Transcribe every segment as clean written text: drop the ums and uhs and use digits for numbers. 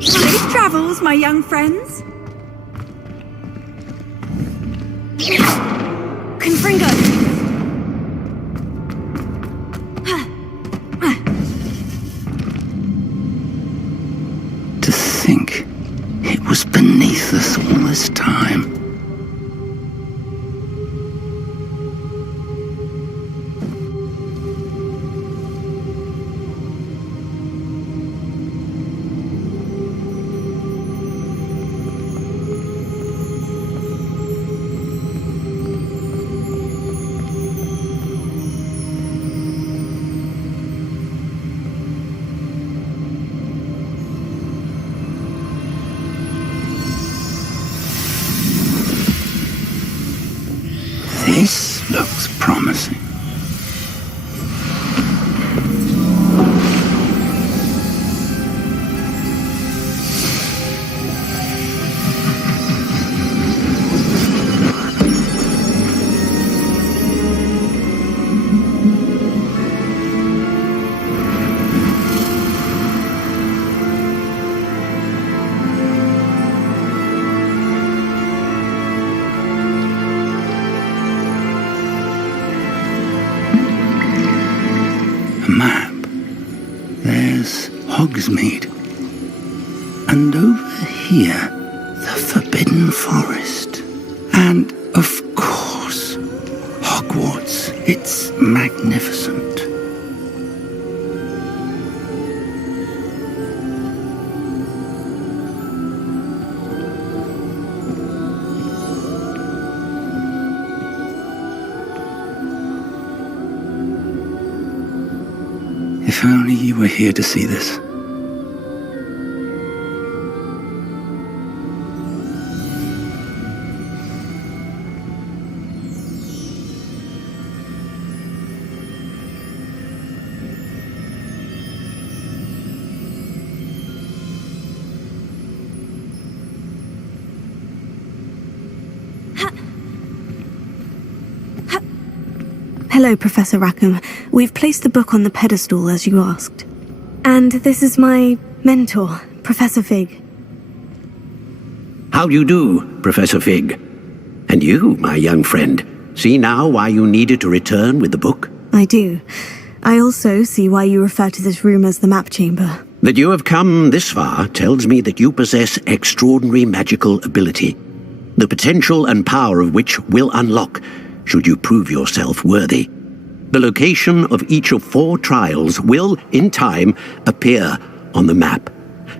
Safe travels, my young friends. Confringo. To think it was beneath us all this time. This looks promising. Map. There's Hogsmeade. And over here, the Forbidden Forest. And, of course, Hogwarts. It's magnificent. If only you were here to see this. Hello, Professor Rackham. We've placed the book on the pedestal as you asked. And this is my mentor, Professor Fig. How do you do, Professor Fig? And you, my young friend, see now why you needed to return with the book? I do. I also see why you refer to this room as the map chamber. That you have come this far tells me that you possess extraordinary magical ability, the potential and power of which will unlock should you prove yourself worthy. The location of each of 4 trials will, in time, appear on the map.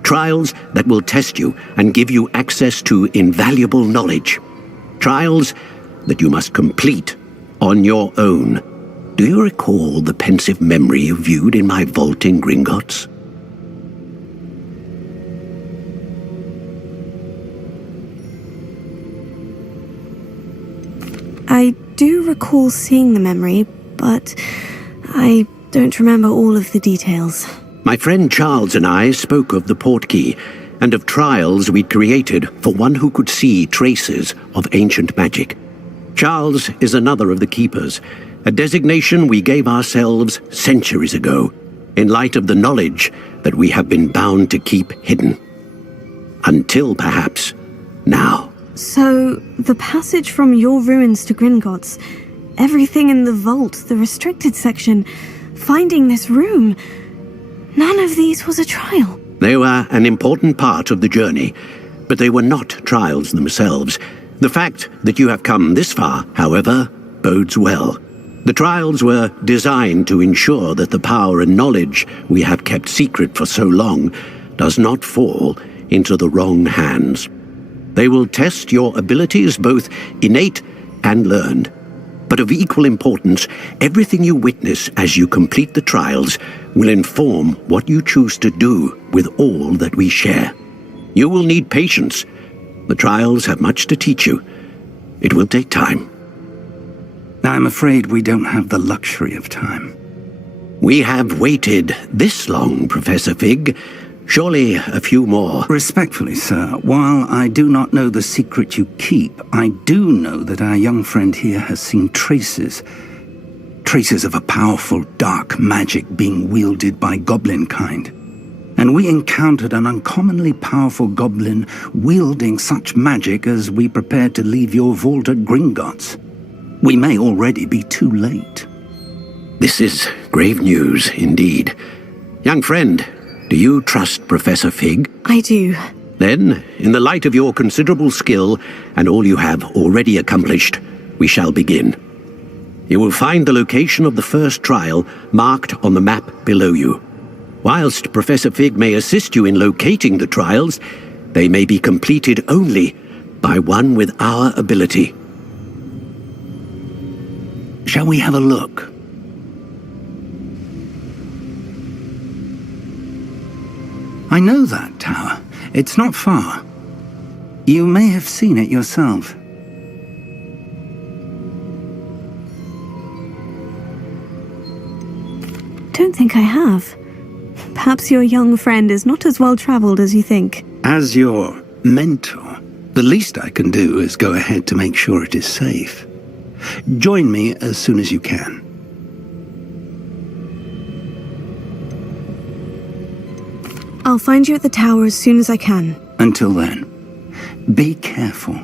Trials that will test you and give you access to invaluable knowledge. Trials that you must complete on your own. Do you recall the pensive memory you viewed in my vault in Gringotts? I do recall seeing the memory, but I don't remember all of the details. My friend Charles and I spoke of the portkey and of trials we'd created for one who could see traces of ancient magic. Charles is another of the keepers, a designation we gave ourselves centuries ago, in light of the knowledge that we have been bound to keep hidden. Until, perhaps, now. So, the passage from your ruins to Gringotts, everything in the vault, the restricted section, finding this room, none of these was a trial. They were an important part of the journey, but they were not trials themselves. The fact that you have come this far, however, bodes well. The trials were designed to ensure that the power and knowledge we have kept secret for so long does not fall into the wrong hands. They will test your abilities, both innate and learned. But of equal importance, everything you witness as you complete the trials will inform what you choose to do with all that we share. You will need patience. The trials have much to teach you. It will take time. I'm afraid we don't have the luxury of time. We have waited this long, Professor Fig, Surely a few more. Respectfully, sir, while I do not know the secret you keep, I do know that our young friend here has seen traces. Traces of a powerful dark magic being wielded by goblin kind. And we encountered an uncommonly powerful goblin wielding such magic as we prepared to leave your vault at Gringotts. We may already be too late. This is grave news indeed. Young friend, do you trust Professor Fig? I do. Then, in the light of your considerable skill and all you have already accomplished, we shall begin. You will find the location of the first trial marked on the map below you. Whilst Professor Fig may assist you in locating the trials, they may be completed only by one with our ability. Shall we have a look? I know that tower. It's not far. You may have seen it yourself. Don't think I have. Perhaps your young friend is not as well-traveled as you think. As your mentor, the least I can do is go ahead to make sure it is safe. Join me as soon as you can. I'll find you at the tower as soon as I can. Until then, be careful,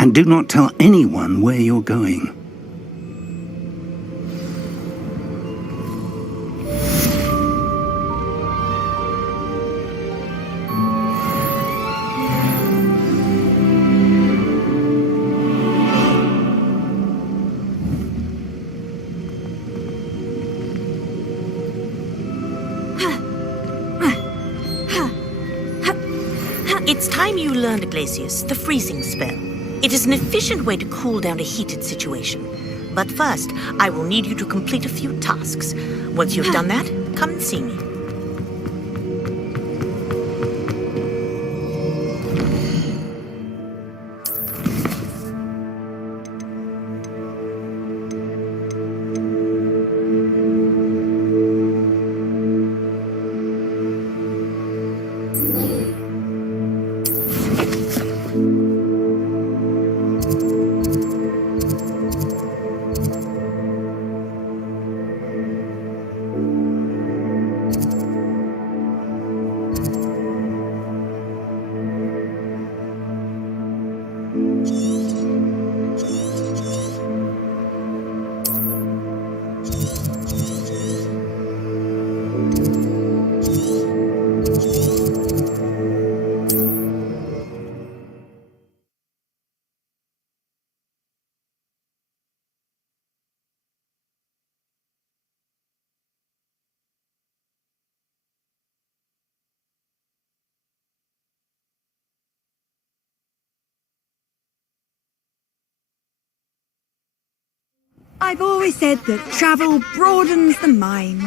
and do not tell anyone where you're going. It's time you learned, Glacius, the freezing spell. It is an efficient way to cool down a heated situation. But first, I will need you to complete a few tasks. Once you've done that, come and see me. I've always said that travel broadens the mind.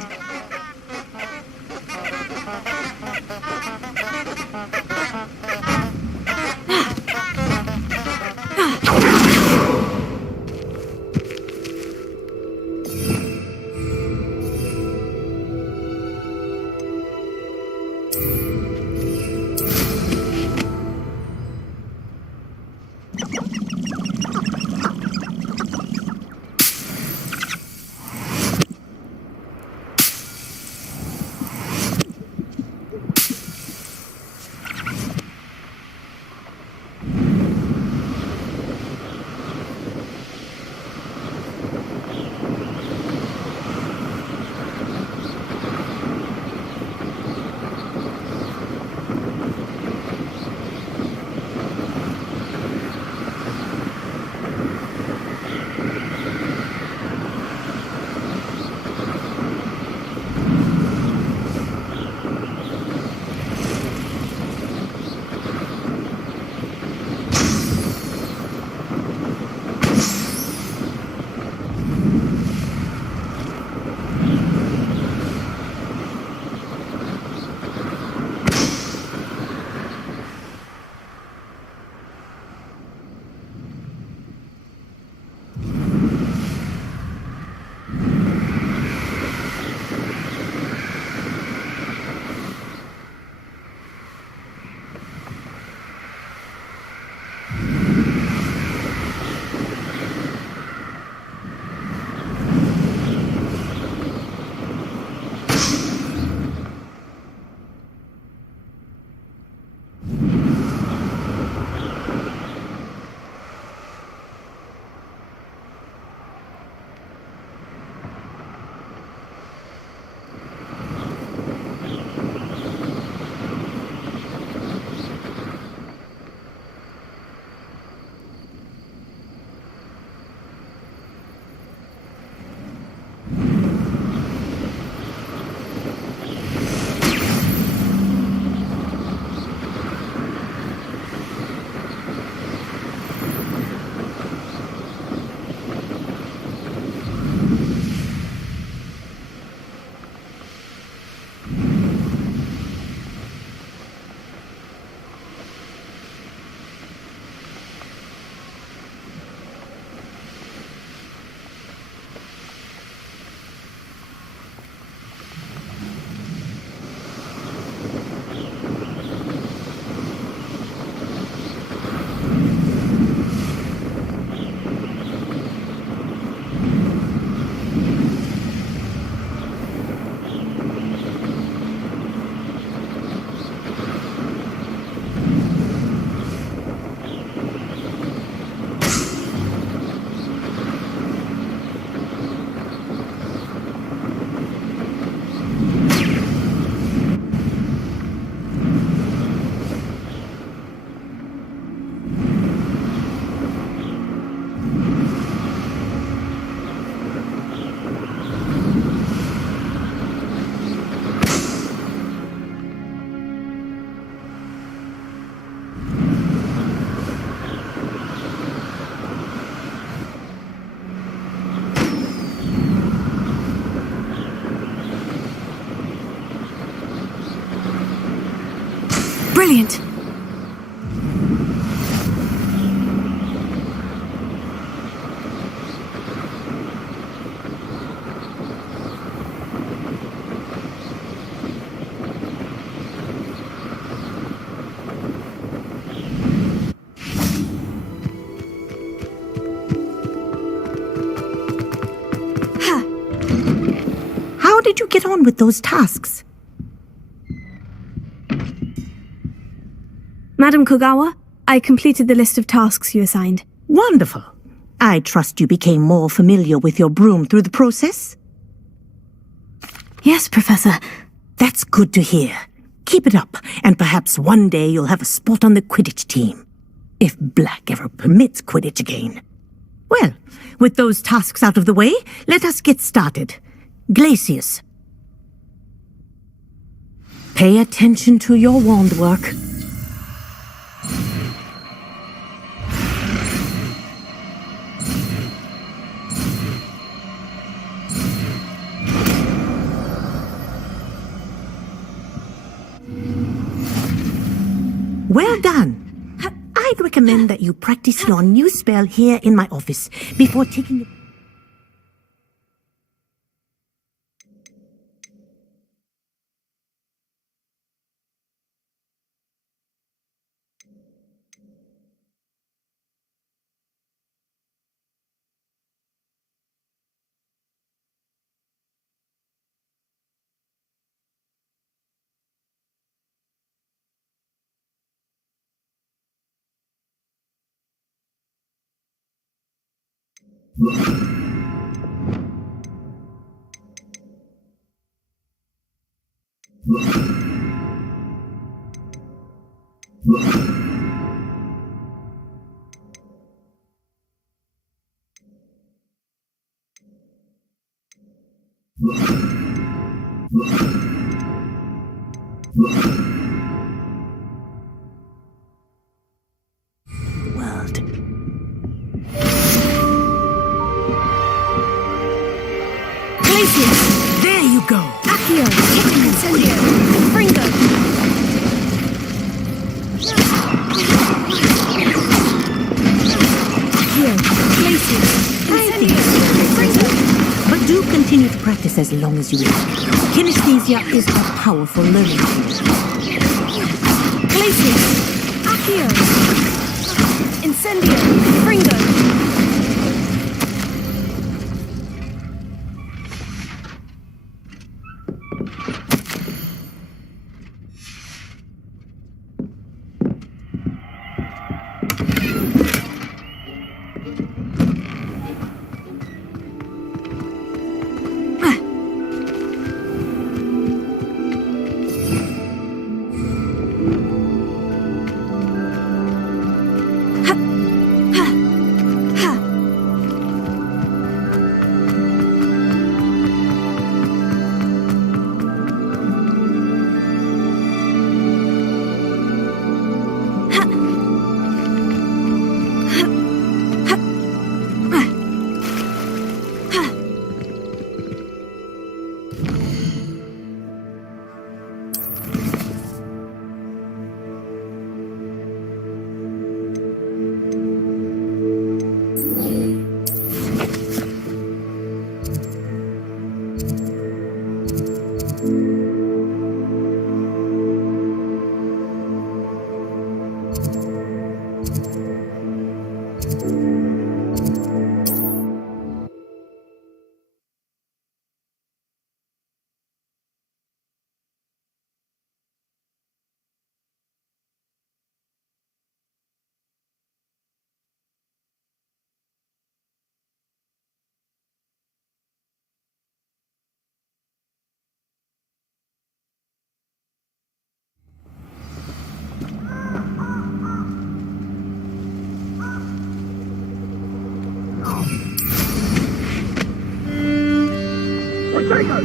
Brilliant. How did you get on with those tasks? Madam Kogawa, I completed the list of tasks you assigned. Wonderful. I trust you became more familiar with your broom through the process? Yes, Professor. That's good to hear. Keep it up, and perhaps one day you'll have a spot on the Quidditch team. If Black ever permits Quidditch again. Well, with those tasks out of the way, let us get started. Glacius. Pay attention to your wand work. Well done. I'd recommend that you practice your new spell here in my office before taking it. World. Glacius! There you go. Accio! Incendio! Fringo! Accio! Glacius! Incendio! Fringo! But do continue to practice as long as you like. Kinesthesia is a powerful learning tool. Glacius! Accio! Incendio! Fringo!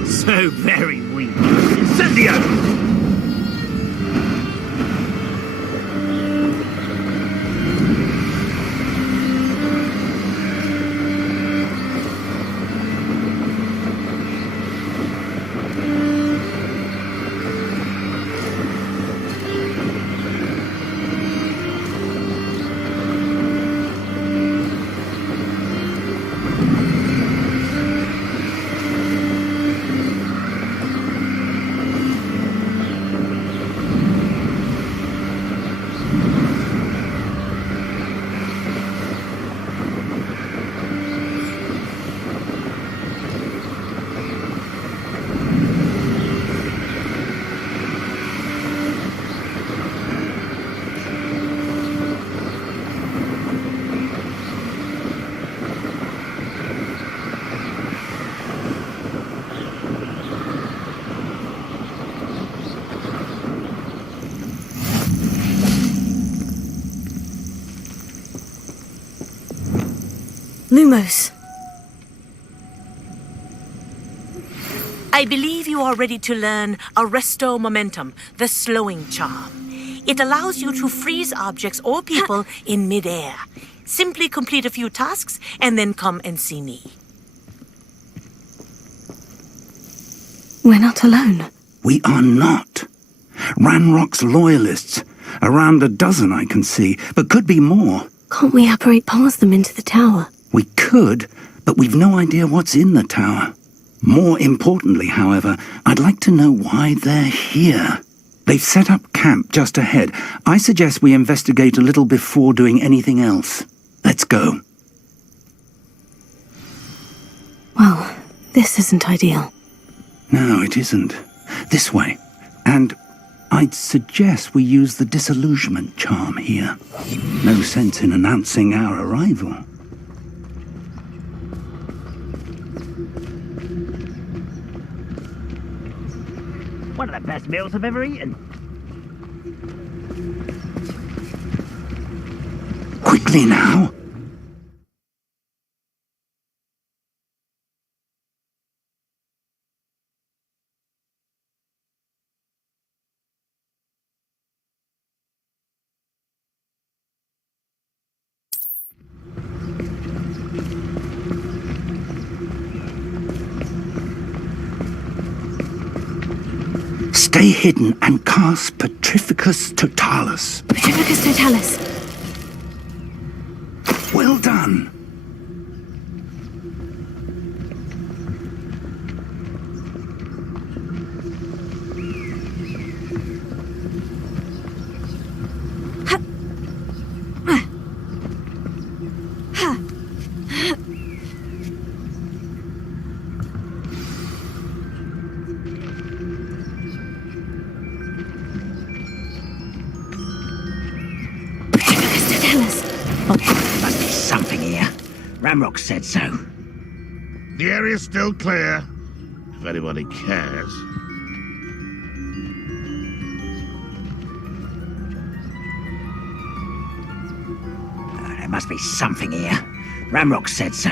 So very weak. Incendio! Lumos. I believe you are ready to learn Arresto Momentum, the slowing charm. It allows you to freeze objects or people in midair. Simply complete a few tasks and then come and see me. We're not alone. We are not. Ranrock's loyalists. Around a dozen I can see, but could be more. Can't we apparate past them into the tower? We could, but we've no idea what's in the tower. More importantly, however, I'd like to know why they're here. They've set up camp just ahead. I suggest we investigate a little before doing anything else. Let's go. Well, this isn't ideal. No, it isn't. This way. And I'd suggest we use the disillusionment charm here. No sense in announcing our arrival. One of the best meals I've ever eaten. Quickly now. Stay hidden and cast Petrificus Totalis. Petrificus Totalis. Well done. Must be something here. Ramrock said so. The area's still clear, if anybody cares. There must be something here. Ramrock said so.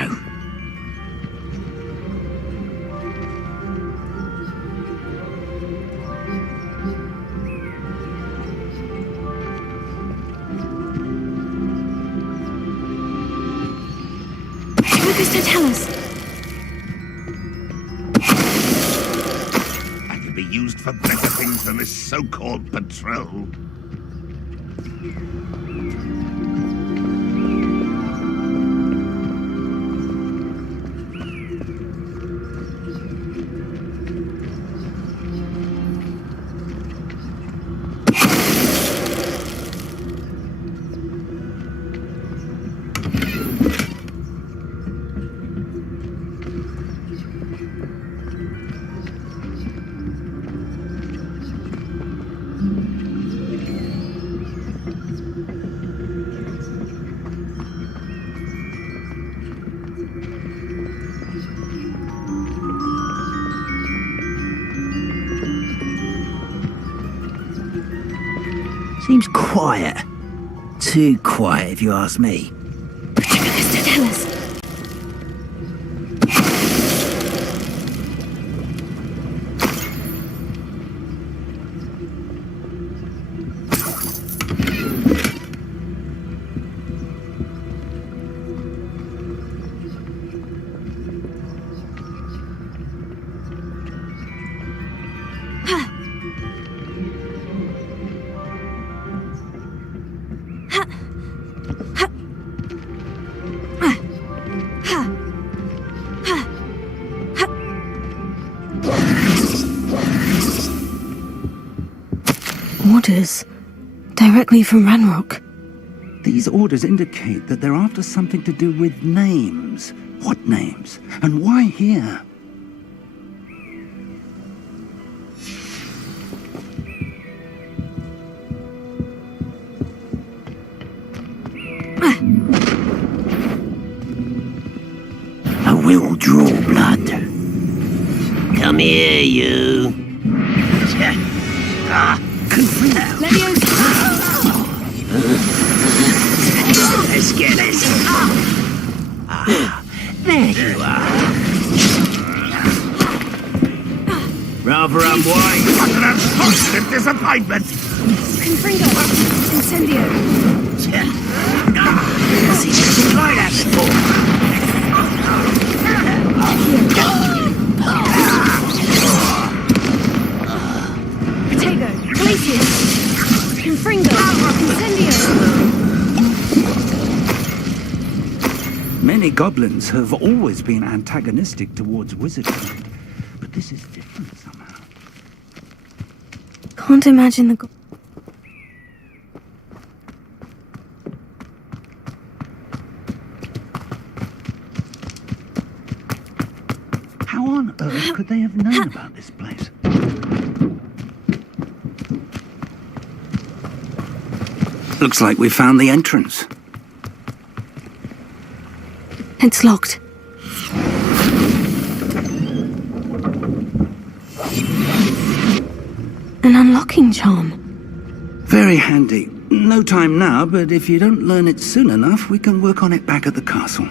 I could be used for better things than this so-called patrol. Seems quiet. Too quiet, if you ask me. Petrificus Totalis. Orders. Directly from Ranrock. These orders indicate that they're after something to do with names. What names? And why here? I will draw blood. Come here, you. Let's get this. There you are. Rather unwise. What an unfortunate disappointment! Confringo. Incendio. See, you tried that before. Protego. Glacius. Confringo. Incendio. Many goblins have always been antagonistic towards wizardry, but this is different somehow. Can't imagine the... How on earth could they have known about this place? Looks like we found the entrance. It's locked. An unlocking charm. Very handy. No time now, but if you don't learn it soon enough, we can work on it back at the castle.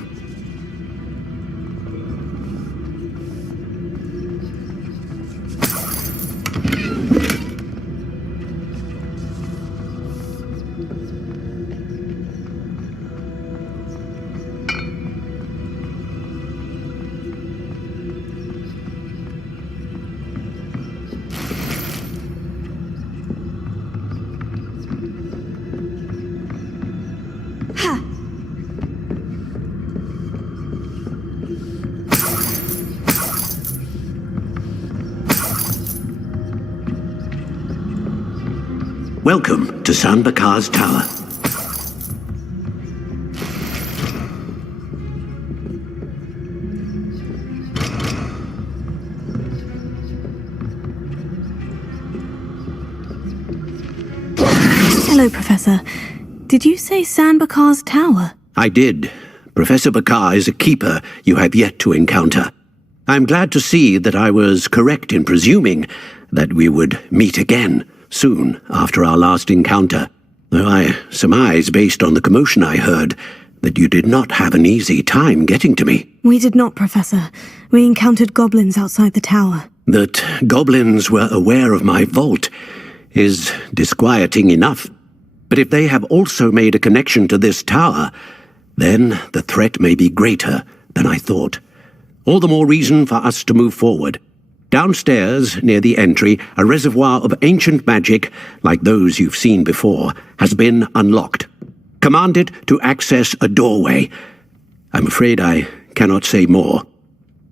Welcome to Sanbakar's Tower. Hello, Professor. Did you say Sanbakar's Tower? I did. Professor Bakar is a keeper you have yet to encounter. I'm glad to see that I was correct in presuming that we would meet again soon after our last encounter, though I surmise, based on the commotion I heard, that you did not have an easy time getting to me. We did not, Professor. We encountered goblins outside the tower. That goblins were aware of my vault is disquieting enough. But if they have also made a connection to this tower, then the threat may be greater than I thought. All the more reason for us to move forward. Downstairs, near the entry, a reservoir of ancient magic, like those you've seen before, has been unlocked. Command it to access a doorway. I'm afraid I cannot say more.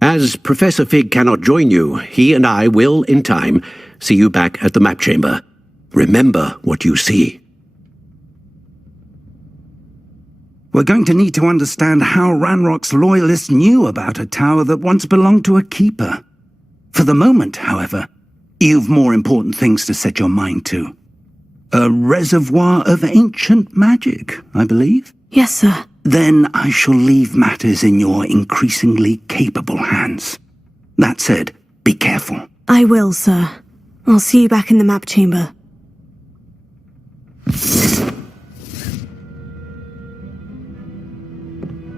As Professor Fig cannot join you, he and I will, in time, see you back at the map chamber. Remember what you see. We're going to need to understand how Ranrock's loyalists knew about a tower that once belonged to a keeper. For the moment, however, you've more important things to set your mind to. A reservoir of ancient magic, I believe? Yes, sir. Then I shall leave matters in your increasingly capable hands. That said, be careful. I will, sir. I'll see you back in the map chamber.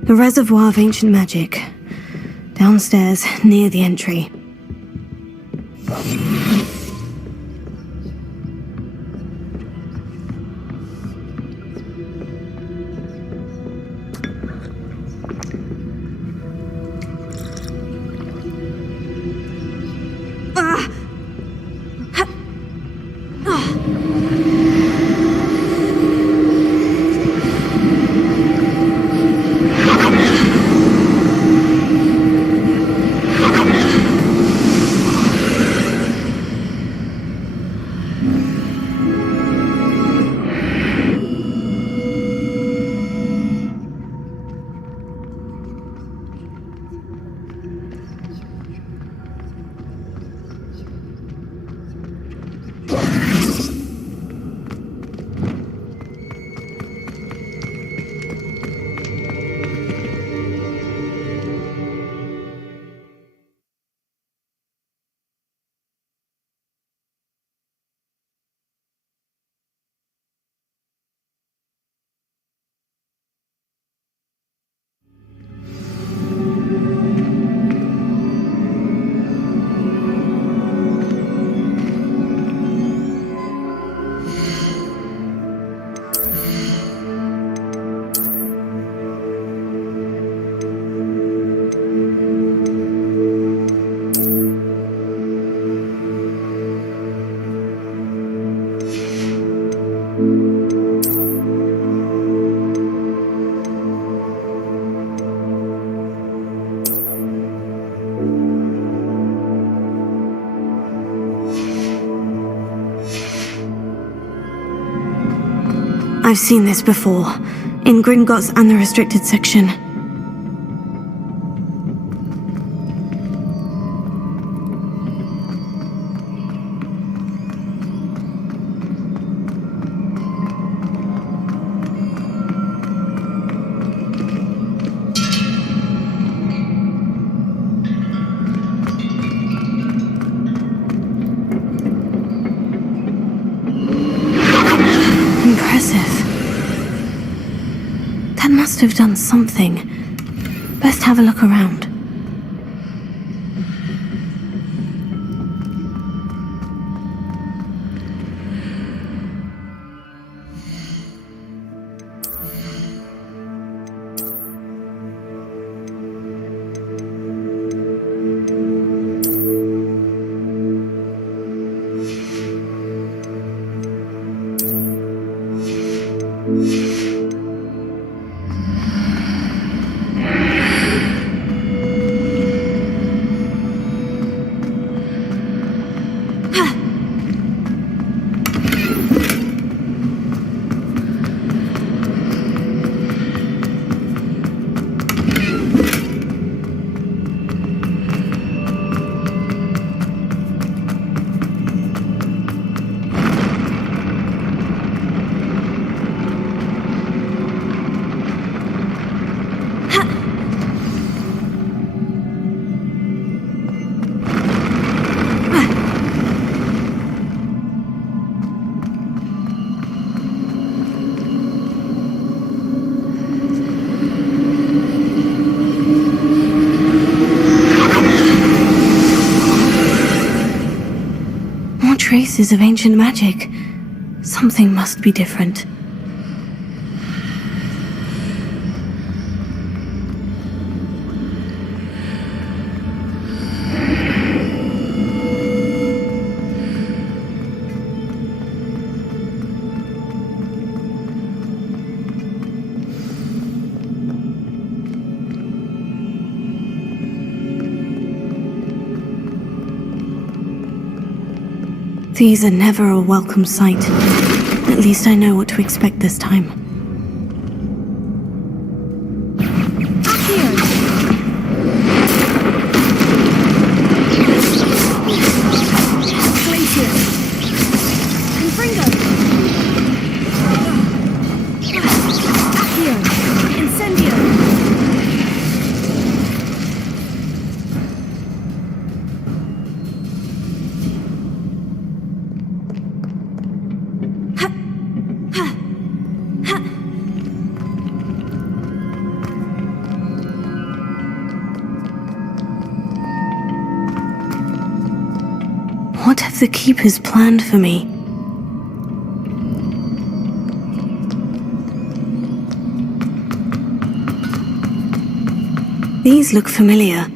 A reservoir of ancient magic. Downstairs, near the entry. I've seen this before, in Gringotts and the restricted section. Have done something. Best have a look around. Traces of ancient magic. Something must be different. These are never a welcome sight. At least I know what to expect this time. What have the Keepers planned for me? These look familiar.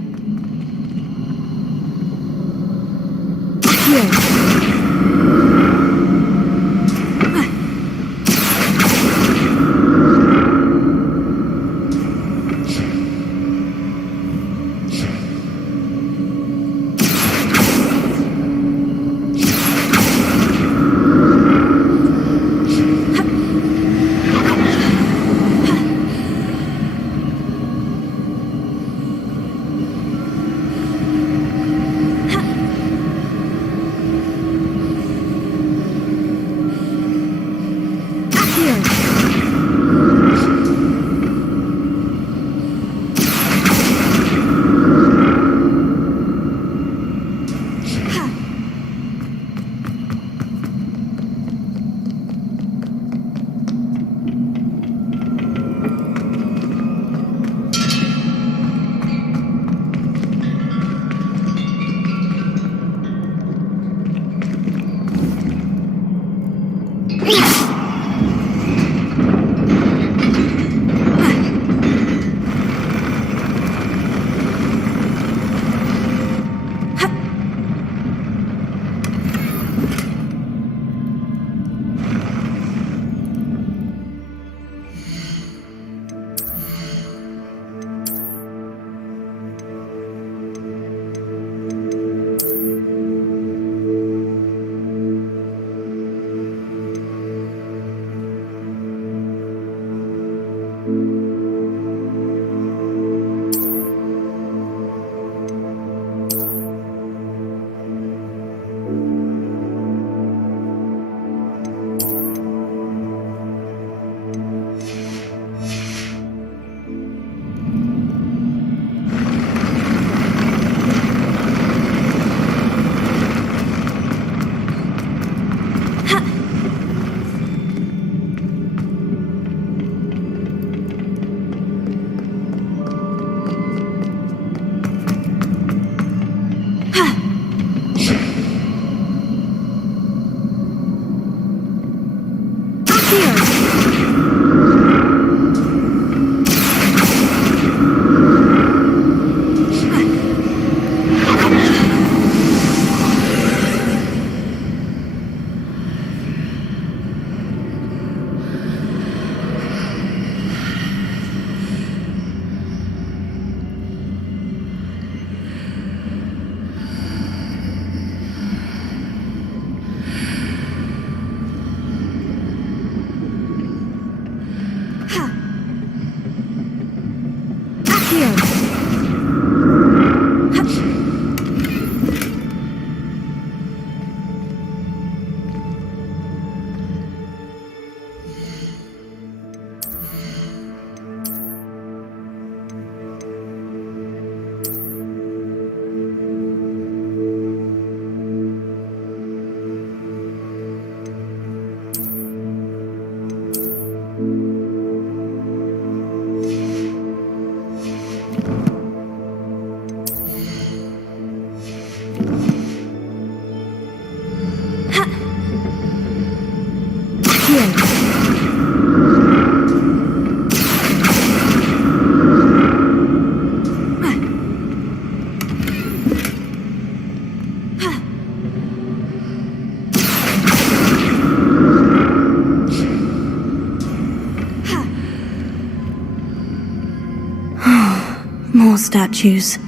More statues.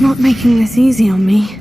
Not making this easy on me.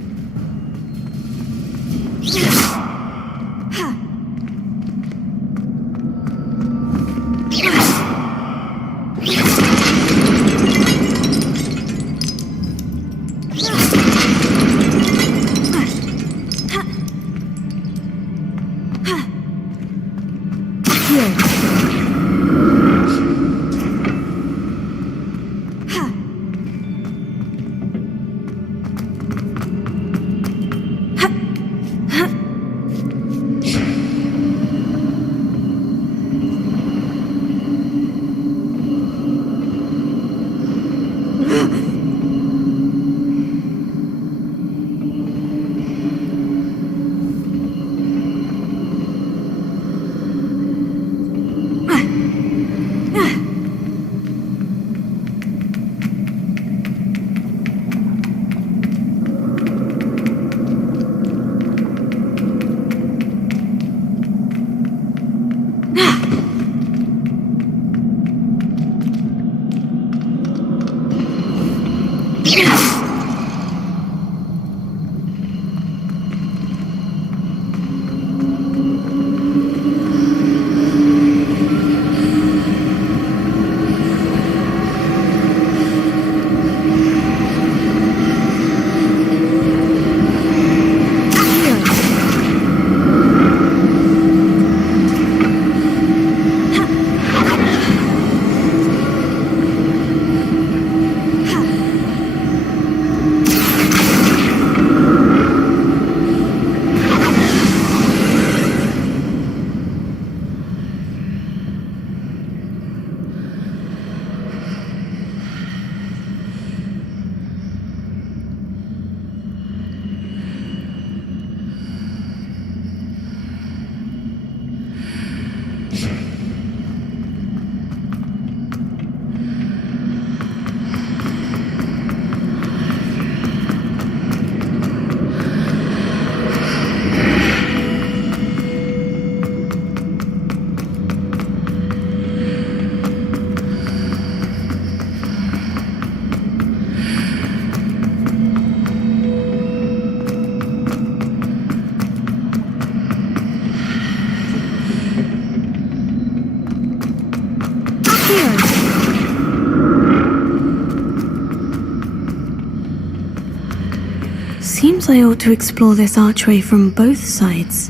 Seems I ought to explore this archway from both sides.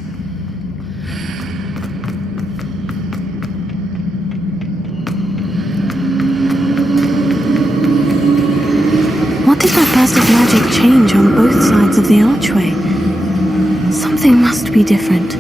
What did that burst of magic change on both sides of the archway? Something must be different.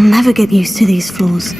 I'll never get used to these floors.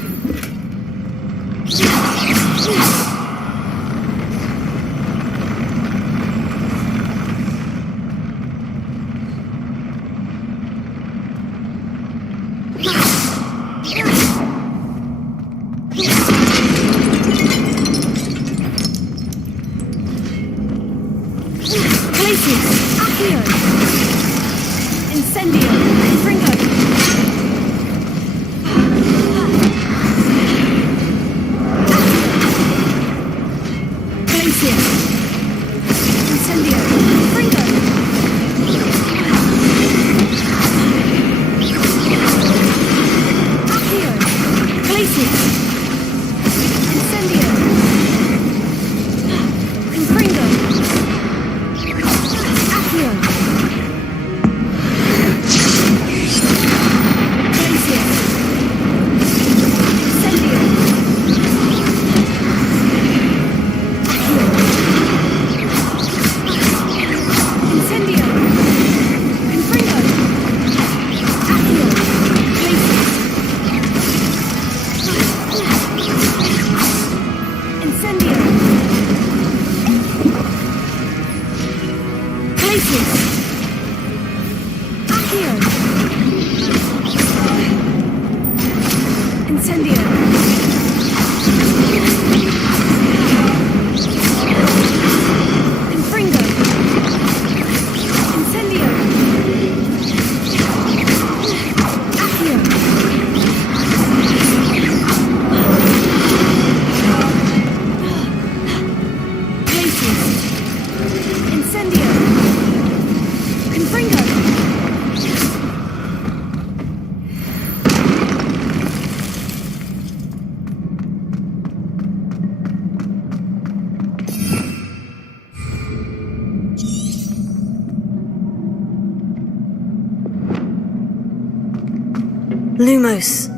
Lumos.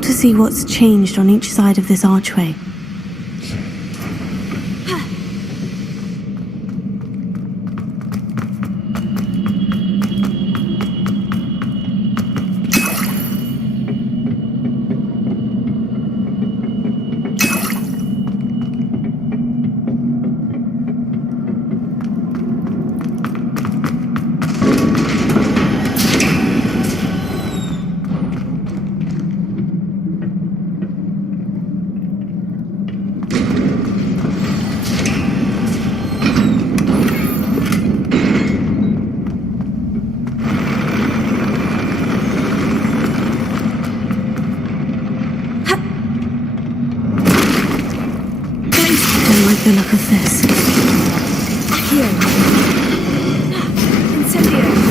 To see what's changed on each side of this archway. The look of this. Here. Incendio.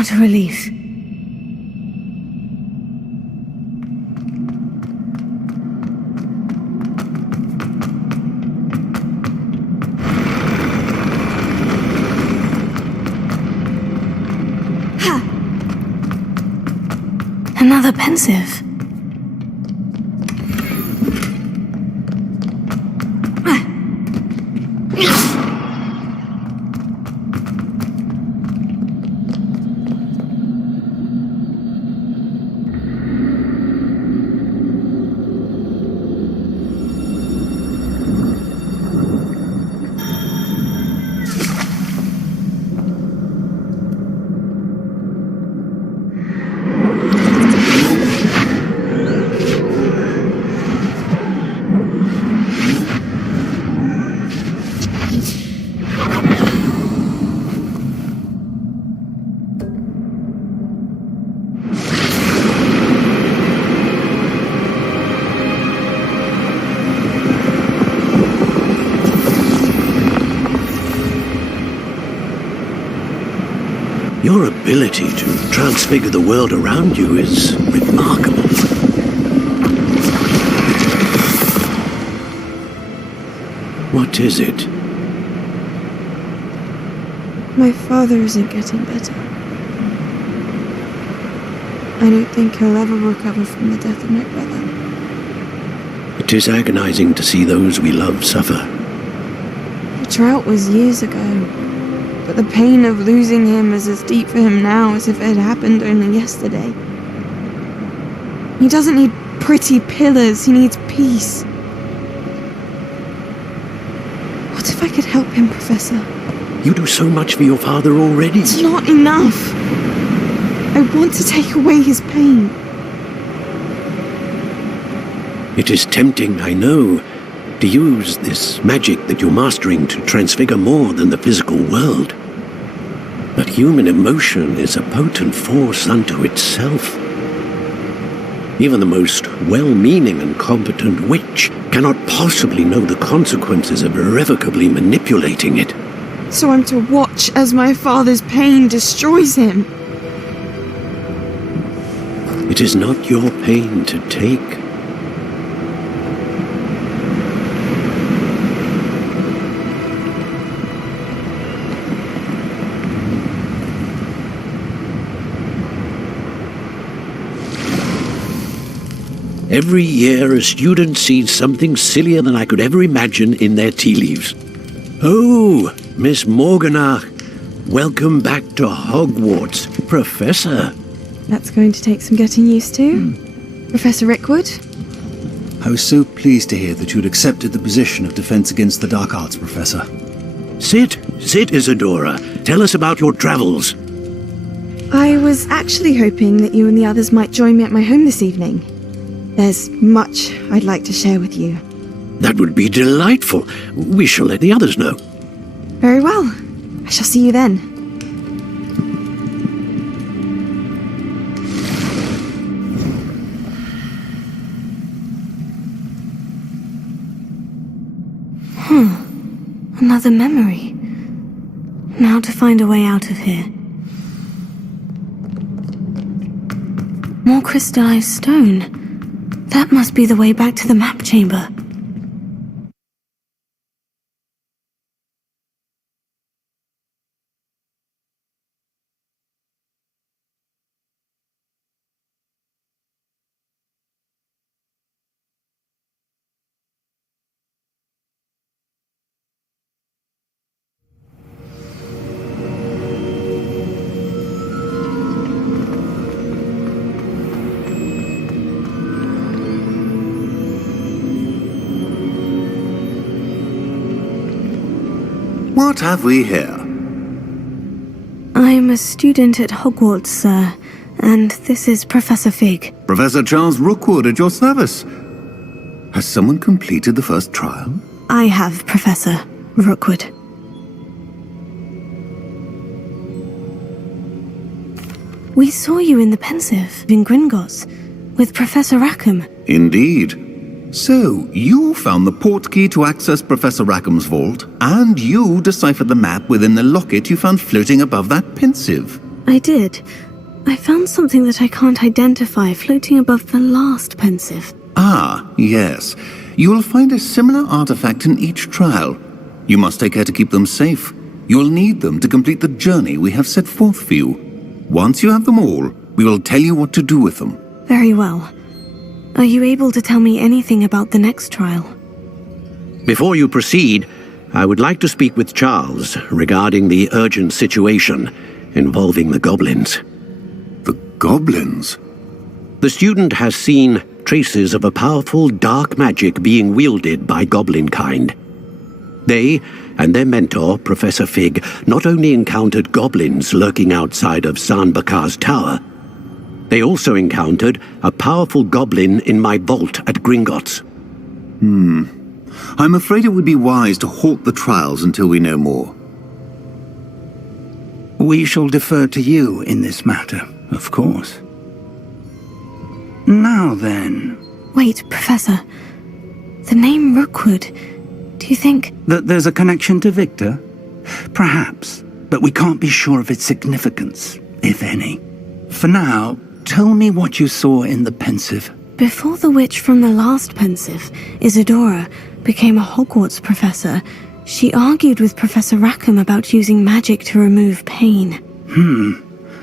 What a relief. Another pensive. Your ability to transfigure the world around you is remarkable. What is it? My father isn't getting better. I don't think he'll ever recover from the death of my brother. It is agonizing to see those we love suffer. The drought was years ago. But the pain of losing him is as deep for him now as if it had happened only yesterday. He doesn't need pretty pillars, he needs peace. What if I could help him, Professor? You do so much for your father already. It's not enough. I want to take away his pain. It is tempting, I know, to use this magic that you're mastering to transfigure more than the physical world. But human emotion is a potent force unto itself. Even the most well-meaning and competent witch cannot possibly know the consequences of irrevocably manipulating it. So I'm to watch as my father's pain destroys him. It is not your pain to take. Every year, a student sees something sillier than I could ever imagine in their tea leaves. Oh, Miss Morganach, welcome back to Hogwarts, Professor. That's going to take some getting used to. Professor Rickwood? I was so pleased to hear that you'd accepted the position of Defense Against the Dark Arts, Professor. Sit, Isadora. Tell us about your travels. I was actually hoping that you and the others might join me at my home this evening. There's much I'd like to share with you. That would be delightful. We shall let the others know. Very well. I shall see you then. Another memory. Now to find a way out of here. More crystallized stone. That must be the way back to the map chamber. What have we here? I'm a student at Hogwarts, sir, and this is Professor Fig. Professor Charles Rookwood at your service. Has someone completed the first trial? I have, Professor Rookwood. We saw you in the Pensive in Gringotts with Professor Rackham. Indeed. So, you found the portkey to access Professor Rackham's vault, and you deciphered the map within the locket you found floating above that Pensive. I did. I found something that I can't identify floating above the last pensive. Ah, yes. You will find a similar artifact in each trial. You must take care to keep them safe. You will need them to complete the journey we have set forth for you. Once you have them all, we will tell you what to do with them. Very well. Are you able to tell me anything about the next trial? Before you proceed, I would like to speak with Charles regarding the urgent situation involving the goblins. The goblins? The student has seen traces of a powerful dark magic being wielded by goblin kind. They and their mentor, Professor Fig, not only encountered goblins lurking outside of Sanbakar's tower, they also encountered a powerful goblin in my vault at Gringotts. I'm afraid it would be wise to halt the trials until we know more. We shall defer to you in this matter, of course. Now then... Wait, Professor. The name Rookwood. Do you think... That there's a connection to Victor? Perhaps, but we can't be sure of its significance, if any. For now, tell me what you saw in the pensive. Before the witch from the last pensive, Isadora, became a Hogwarts professor, she argued with Professor Rackham about using magic to remove pain.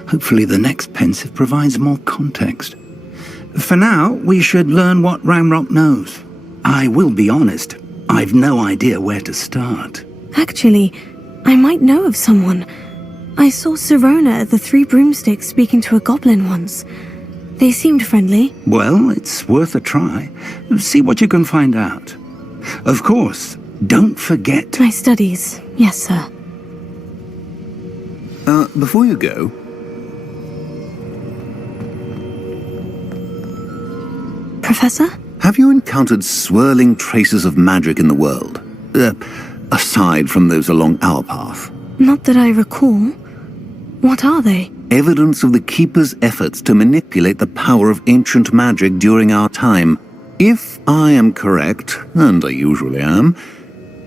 Hopefully the next pensive provides more context. For now, we should learn what Ranrock knows. I will be honest, I've no idea where to start. Actually, I might know of someone. I saw Sirona at the Three Broomsticks speaking to a goblin once. They seemed friendly. Well, it's worth a try. See what you can find out. Of course, don't forget... My studies, yes, sir. Before you go... Professor? Have you encountered swirling traces of magic in the world? Aside from those along our path? Not that I recall. What are they? Evidence of the Keeper's efforts to manipulate the power of ancient magic during our time. If I am correct, and I usually am,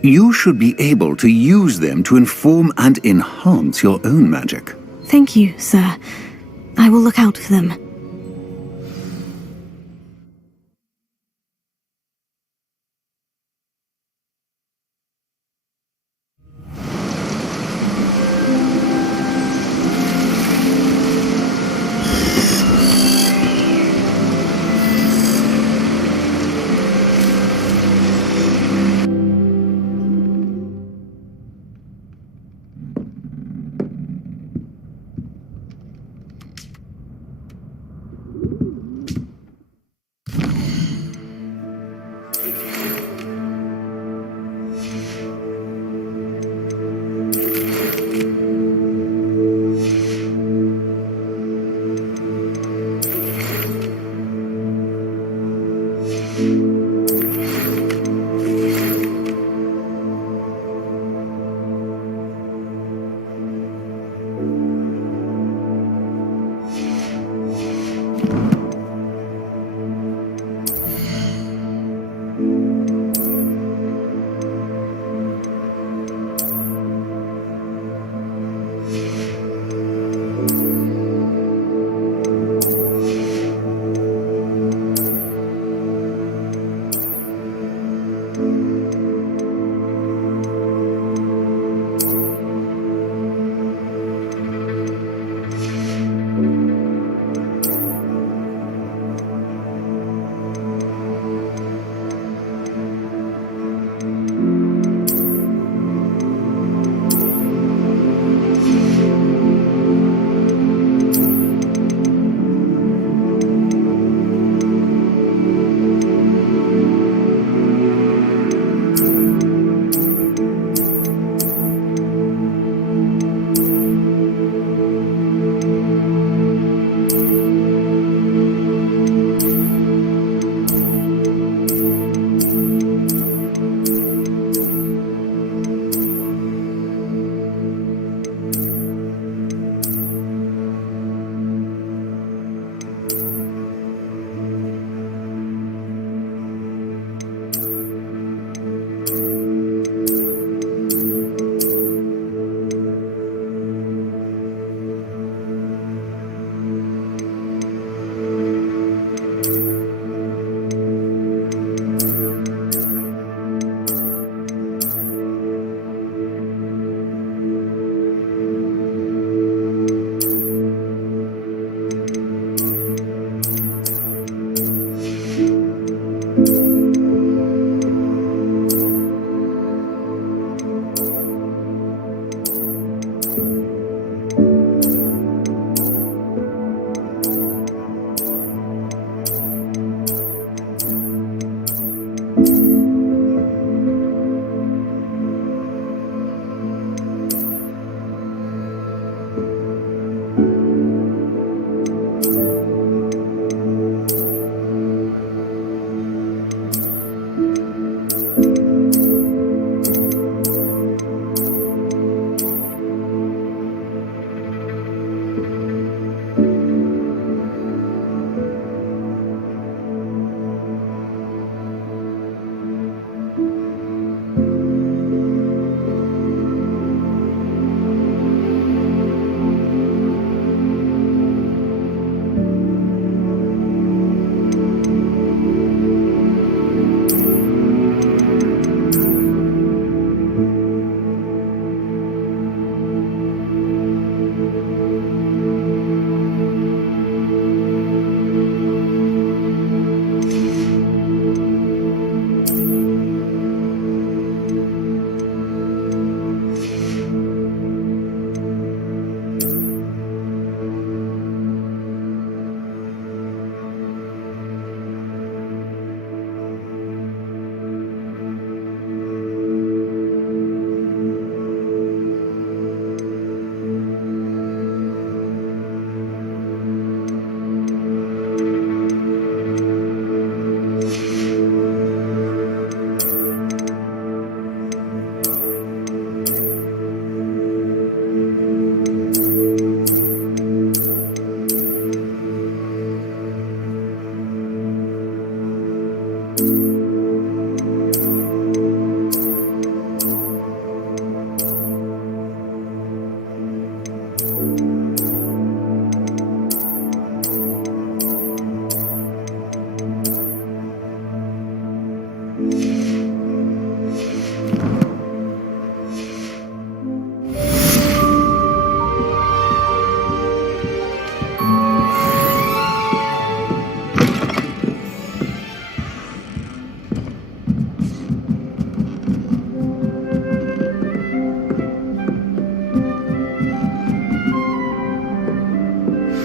you should be able to use them to inform and enhance your own magic. Thank you, sir. I will look out for them.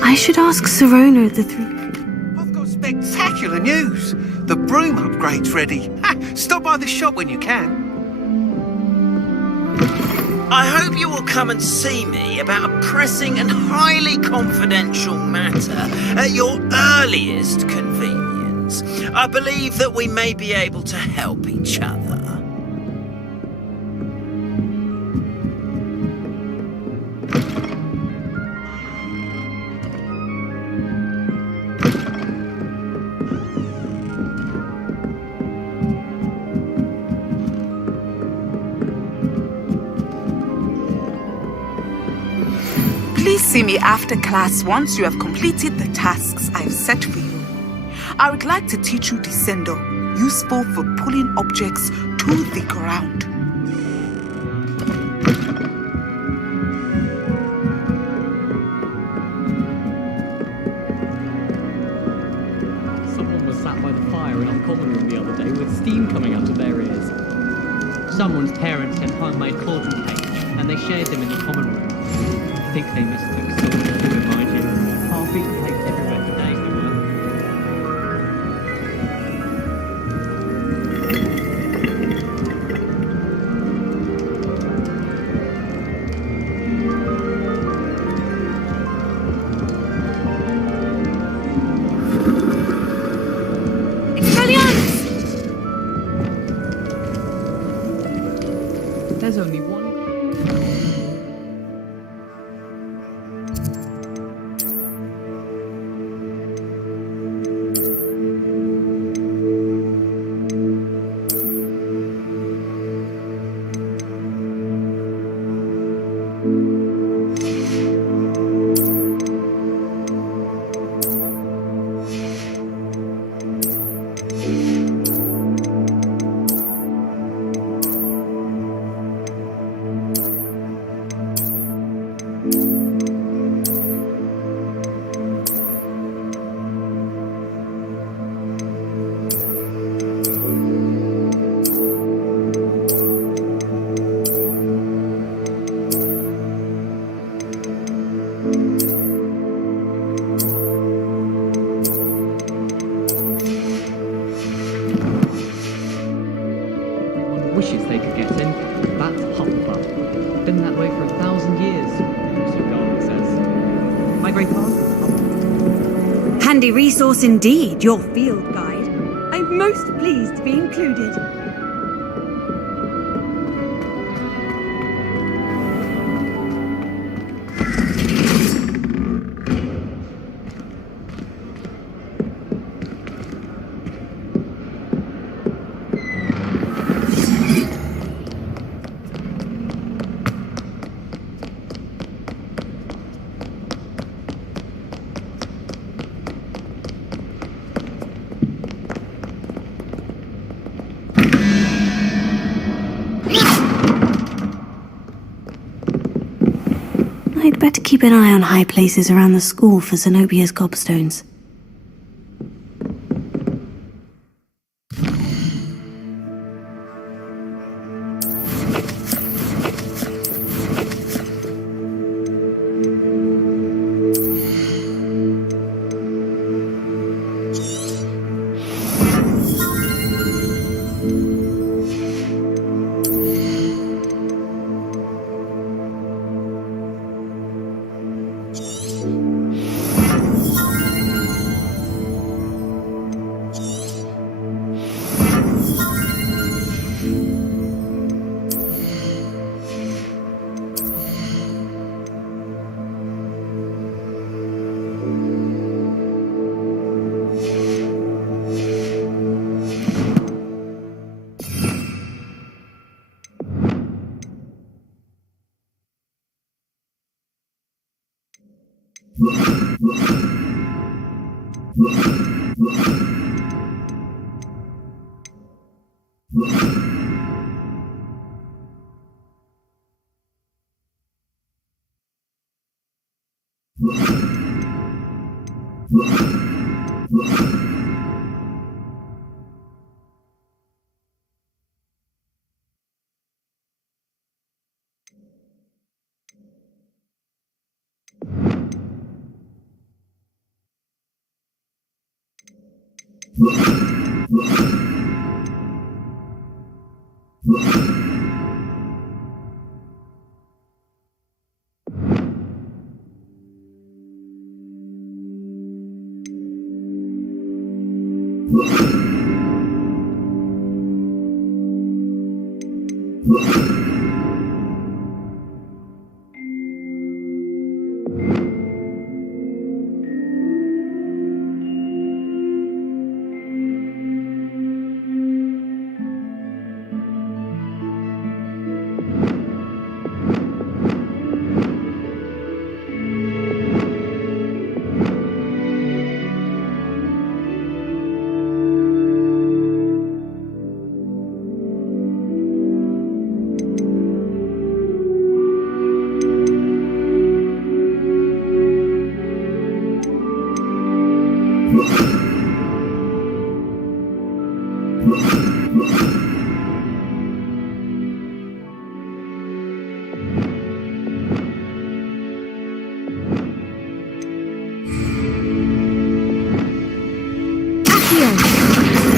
I should ask Serona the three. I've got spectacular news. The broom upgrade's ready. Ha! Stop by the shop when you can. I hope you will come and see me about a pressing and highly confidential matter at your earliest convenience. I believe that we may be able to help each other. Please see me after class once you have completed the tasks I've set for you. I would like to teach you Descendo, useful for pulling objects to the ground. Someone was sat by the fire in our common room the other day with steam coming out of their ears. Someone's parents had homemade cauldron cake, and they shared them in the common room. I think they mistook silver to imagine. Half-eaten cake everywhere today, they were. There's only one. Wishes they could get in. That's Hufflepuff. Been that way for 1,000 years, Mr. Garland says. My great aunt. Handy resource indeed, your field guide. I'm most pleased to be included. I'd better keep an eye on high places around the school for Zenobia's gobstones.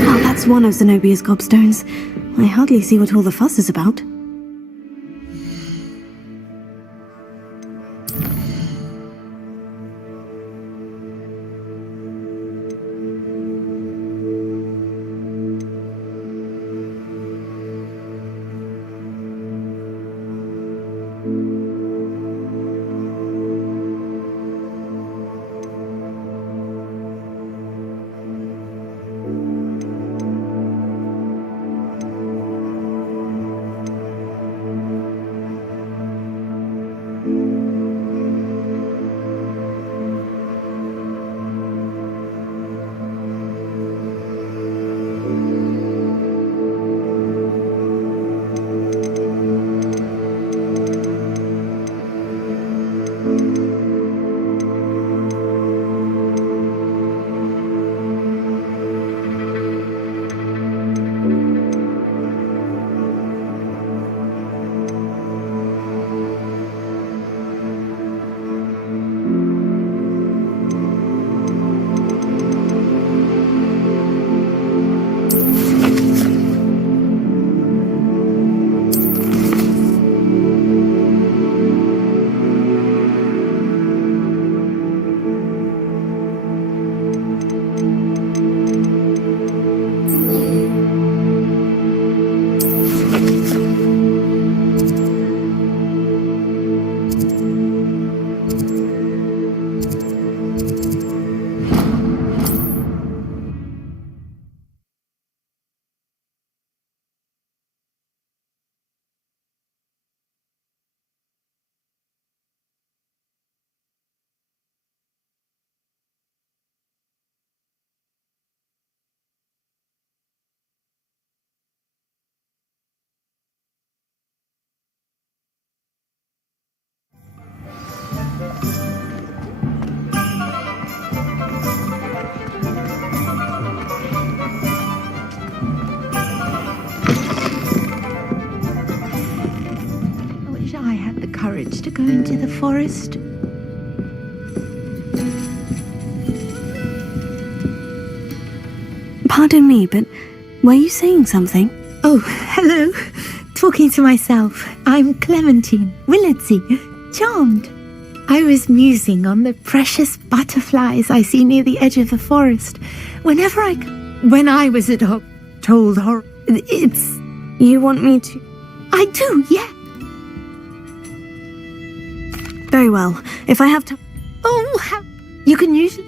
Oh, that's one of Zenobia's gobstones. I hardly see what all the fuss is about. To go into the forest. Pardon me, but were you saying something? Oh, hello. Talking to myself. I'm Clementine Willardsey. Charmed. I was musing on the precious butterflies I see near the edge of the forest. When I was a dog, told her it's... You want me to... I do, yeah. Very well. If I have to... Oh, you can usually...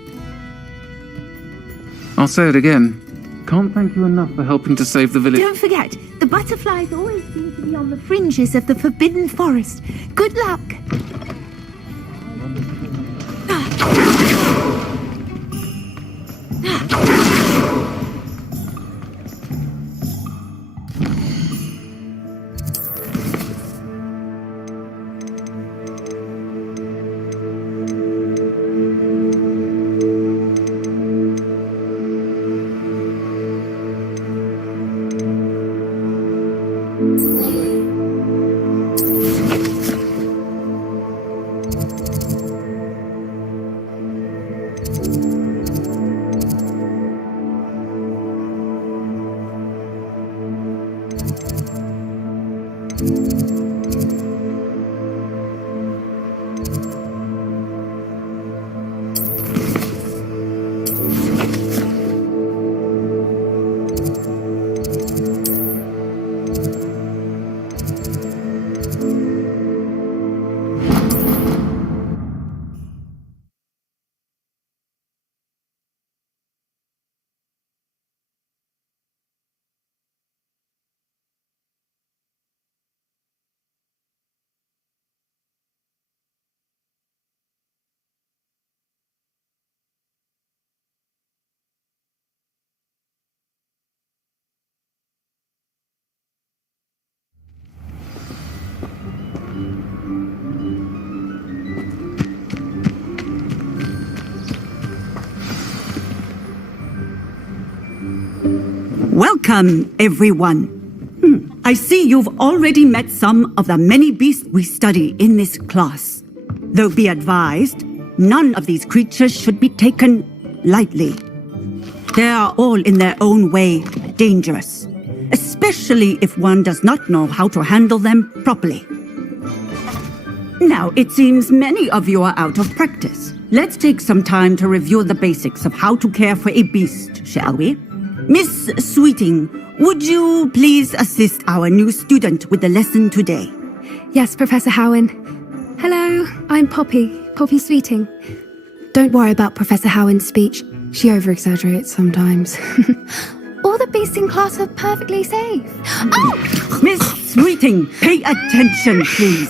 I'll say it again. Can't thank you enough for helping to save the village. Don't forget, the butterflies always seem to be on the fringes of the forbidden forest. Good luck. Welcome, everyone. I see you've already met some of the many beasts we study in this class. Though be advised, none of these creatures should be taken lightly. They are all in their own way dangerous, especially if one does not know how to handle them properly. Now, it seems many of you are out of practice. Let's take some time to review the basics of how to care for a beast, shall we? Miss Sweeting, would you please assist our new student with the lesson today? Yes, Professor Howen. Hello, I'm Poppy Sweeting. Don't worry about Professor Howen's speech. She over-exaggerates sometimes. All the beasts in class are perfectly safe. Oh! Miss Sweeting, pay attention, please.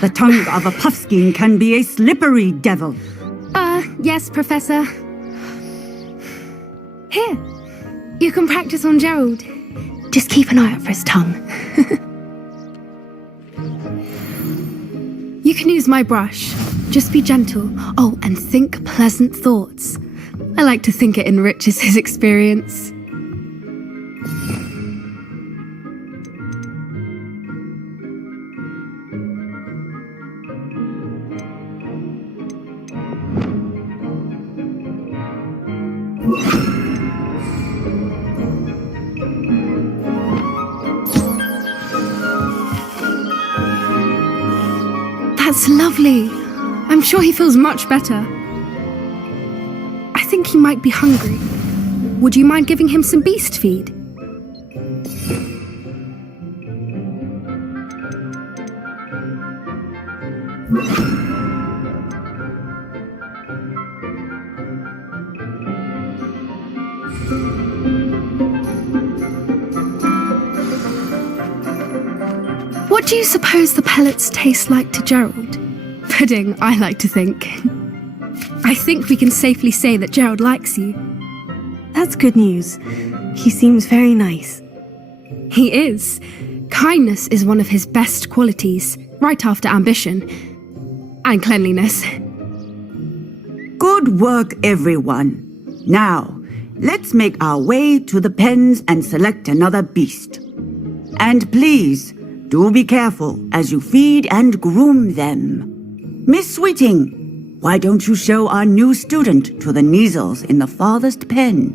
The tongue of a puffskein can be a slippery devil. Yes, Professor. Here, you can practice on Gerald. Just keep an eye out for his tongue. You can use my brush. Just be gentle. Oh, and think pleasant thoughts. I like to think it enriches his experience. That's lovely. I'm sure he feels much better. I think he might be hungry. Would you mind giving him some beast feed? What do you suppose the pellets taste like to Gerald? Pudding, I like to think. I think we can safely say that Gerald likes you. That's good news. He seems very nice. He is. Kindness is one of his best qualities, right after ambition. And cleanliness. Good work, everyone. Now, let's make our way to the pens and select another beast. And please, do be careful as you feed and groom them. Miss Sweeting, why don't you show our new student to the Neasels in the farthest pen?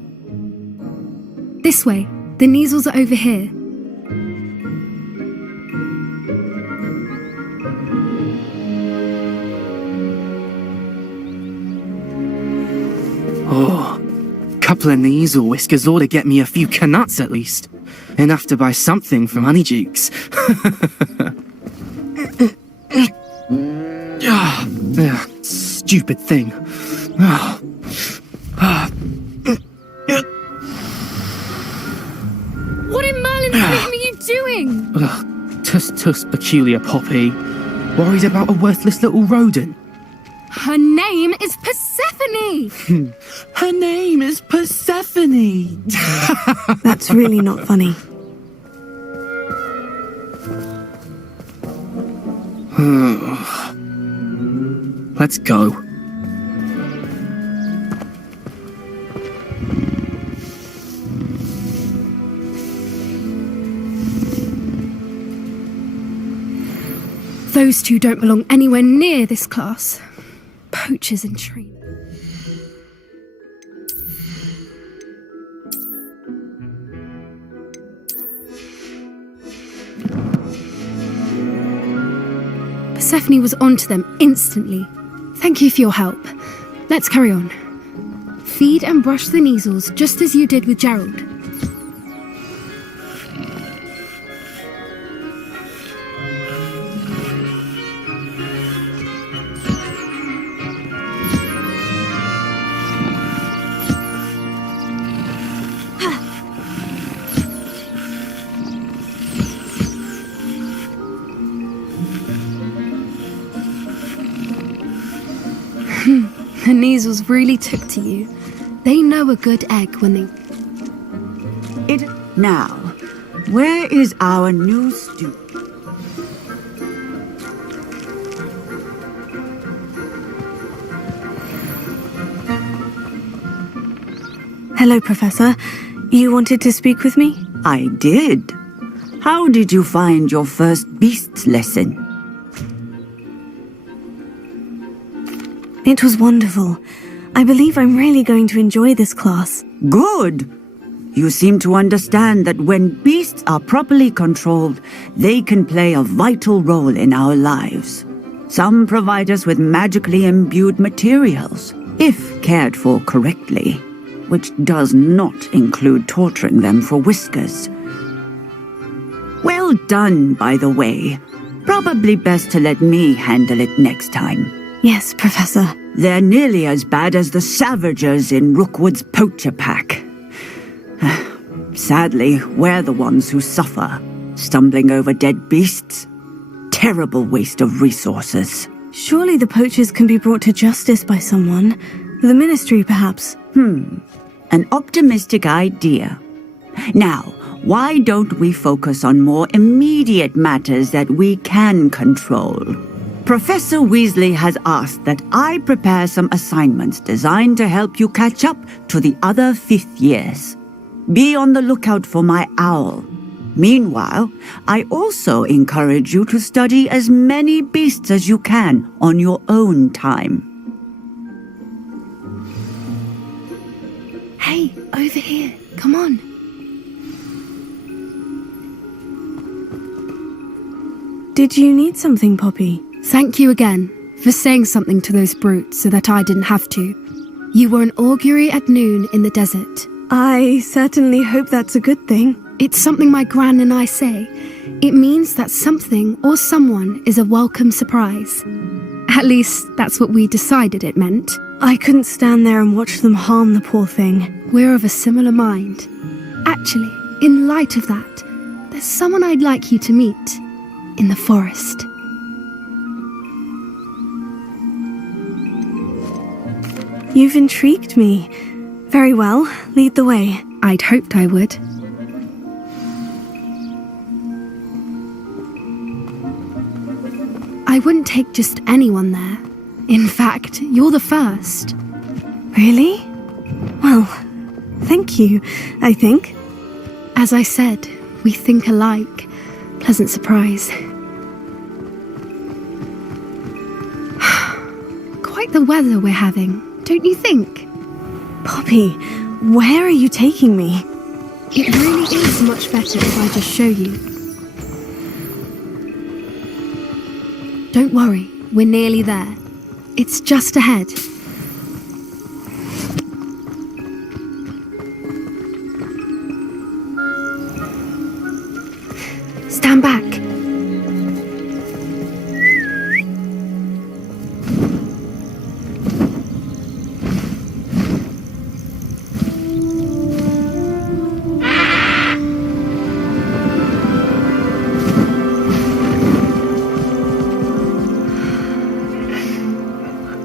This way. The Neasels are over here. Oh, couple of Neasel whiskers ought to get me a few canuts at least. Enough to buy something from Honeydukes. Stupid thing. What in Merlin's name are you doing? Tuss, peculiar Poppy. Worried about a worthless little rodent. Her name is Persephone! Her name is Persephone! That's really not funny. Let's go. Those two don't belong anywhere near this class. Poachers in training. Persephone was onto them instantly. Thank you for your help. Let's carry on. Feed and brush the Neasels just as you did with Gerald. The Neasels really took to you. They know a good egg when they... Now, where is our new student? Hello, Professor. You wanted to speak with me? I did. How did you find your first beasts lesson? It was wonderful. I believe I'm really going to enjoy this class. Good. You seem to understand that when beasts are properly controlled, they can play a vital role in our lives. Some provide us with magically imbued materials, if cared for correctly, which does not include torturing them for whiskers. Well done, by the way. Probably best to let me handle it next time. Yes, Professor. They're nearly as bad as the Savagers in Rookwood's poacher pack. Sadly, we're the ones who suffer, stumbling over dead beasts. Terrible waste of resources. Surely the poachers can be brought to justice by someone. The Ministry, perhaps. An optimistic idea. Now, why don't we focus on more immediate matters that we can control? Professor Weasley has asked that I prepare some assignments designed to help you catch up to the other 5th years. Be on the lookout for my owl. Meanwhile, I also encourage you to study as many beasts as you can on your own time. Hey, over here. Come on. Did you need something, Poppy? Thank you again for saying something to those brutes so that I didn't have to. You were an augury at noon in the desert. I certainly hope that's a good thing. It's something my gran and I say. It means that something or someone is a welcome surprise. At least, that's what we decided it meant. I couldn't stand there and watch them harm the poor thing. We're of a similar mind. Actually, in light of that, there's someone I'd like you to meet in the forest. You've intrigued me. Very well, lead the way. I'd hoped I would. I wouldn't take just anyone there. In fact, you're the first. Really? Well, thank you, I think. As I said, we think alike. Pleasant surprise. Quite the weather we're having, don't you think? Poppy, where are you taking me? It really is much better if I just show you. Don't worry, we're nearly there. It's just ahead. Stand back.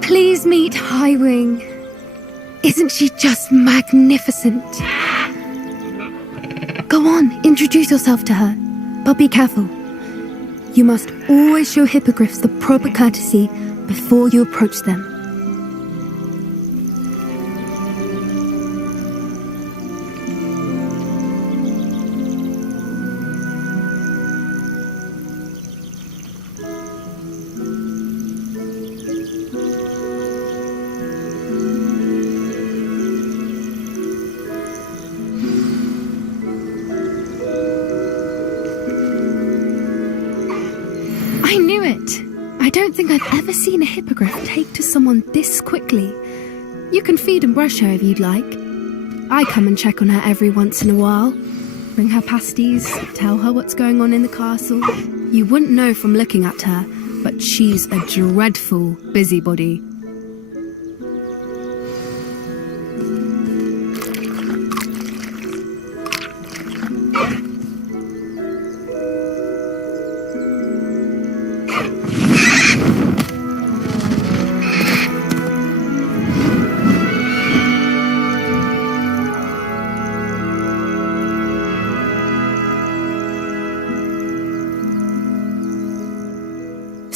Please meet Highwing. Isn't she just magnificent? Go on, introduce yourself to her. But be careful. You must always show hippogriffs the proper courtesy before you approach them. hippogriff take to someone this quickly? You can feed and brush her if you'd like. I come and check on her every once in a while. Bring her pasties, tell her what's going on in the castle. You wouldn't know from looking at her, but she's a dreadful busybody.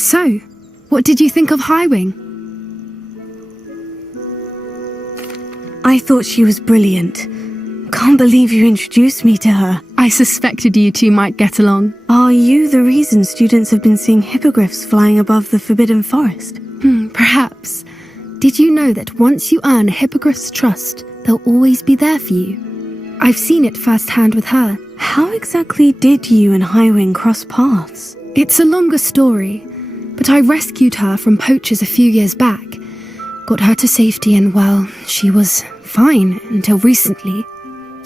So, what did you think of Highwing? I thought she was brilliant. Can't believe you introduced me to her. I suspected you two might get along. Are you the reason students have been seeing hippogriffs flying above the Forbidden Forest? Perhaps. Did you know that once you earn a hippogriff's trust, they'll always be there for you? I've seen it firsthand with her. How exactly did you and Highwing cross paths? It's a longer story, but I rescued her from poachers a few years back. Got her to safety and, well, she was fine until recently.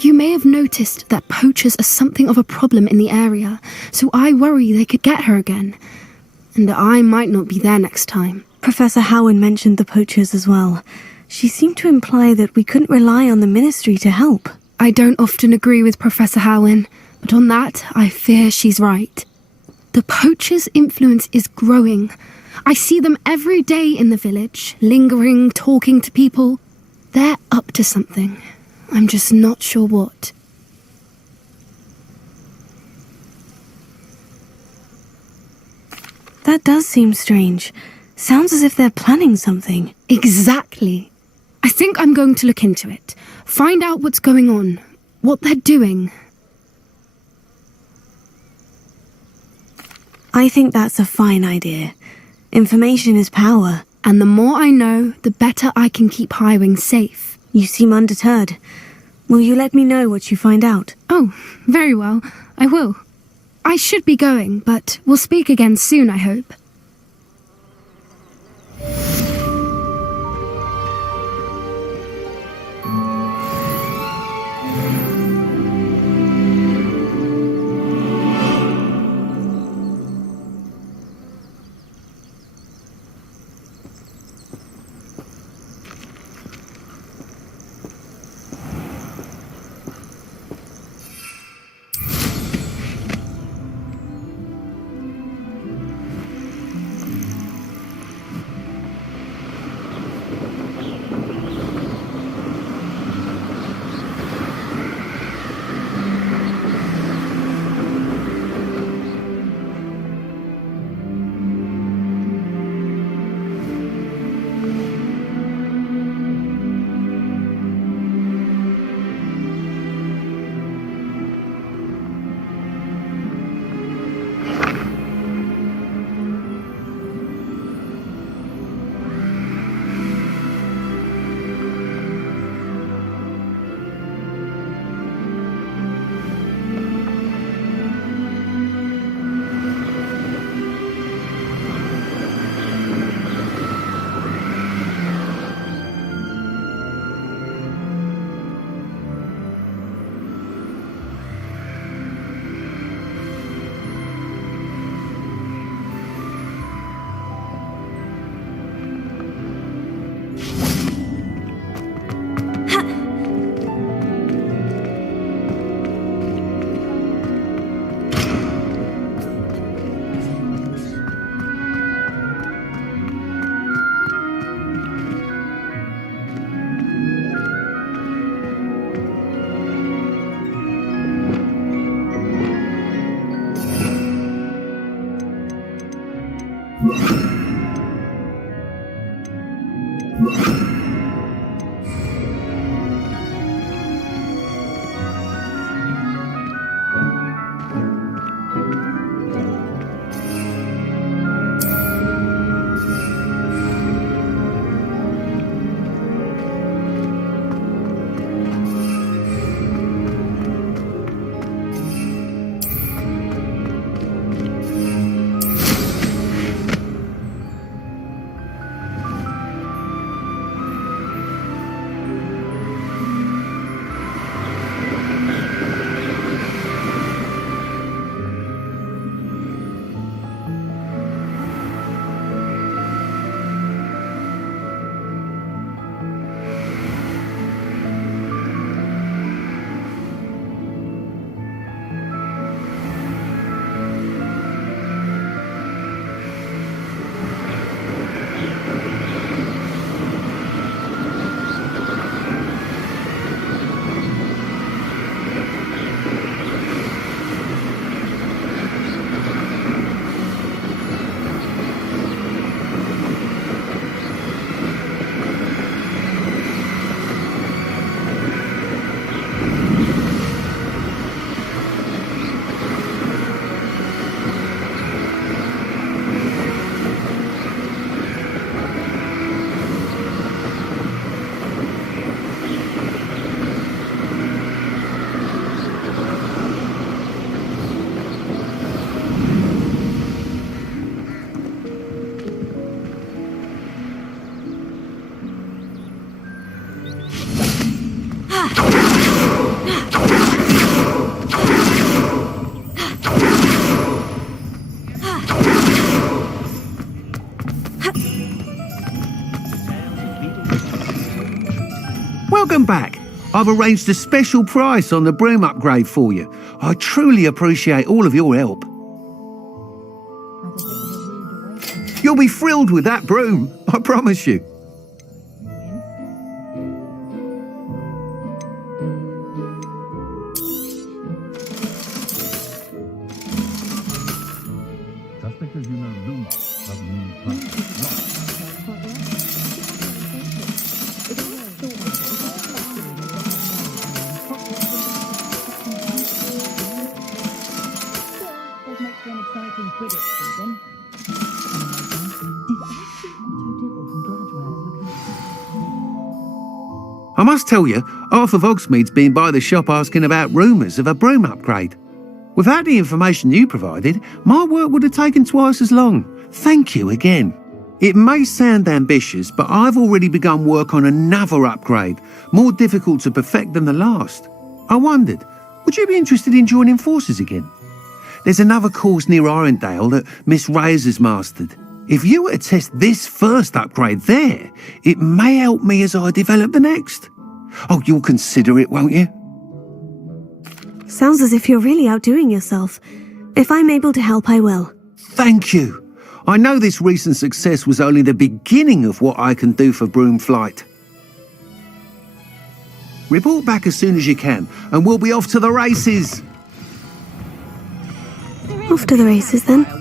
You may have noticed that poachers are something of a problem in the area, so I worry they could get her again. And I might not be there next time. Professor Howin mentioned the poachers as well. She seemed to imply that we couldn't rely on the ministry to help. I don't often agree with Professor Howin, but on that, I fear she's right. The poachers' influence is growing. I see them every day in the village, lingering, talking to people. They're up to something. I'm just not sure what. That does seem strange. Sounds as if they're planning something. Exactly. I think I'm going to look into it. Find out what's going on, what they're doing. I think that's a fine idea. Information is power. And the more I know, the better I can keep Highwing safe. You seem undeterred. Will you let me know what you find out? Oh, very well. I will. I should be going, but we'll speak again soon, I hope. welcome back. I've arranged a special price on the broom upgrade for you. I truly appreciate all of your help. You'll be thrilled with that broom, I promise you. Just because you know Luma doesn't mean I must tell you, half of Hogsmeade's been by the shop asking about rumours of a broom upgrade. Without the information you provided, my work would have taken twice as long. Thank you again. It may sound ambitious, but I've already begun work on another upgrade, more difficult to perfect than the last. I wondered, would you be interested in joining forces again? There's another course near Irondale that Miss Reyes has mastered. If you were to test this first upgrade there, it may help me as I develop the next. Oh, you'll consider it, won't you? Sounds as if you're really outdoing yourself. If I'm able to help, I will. Thank you. I know this recent success was only the beginning of what I can do for broom flight. Report back as soon as you can, and we'll be off to the races. Off to the races, then. I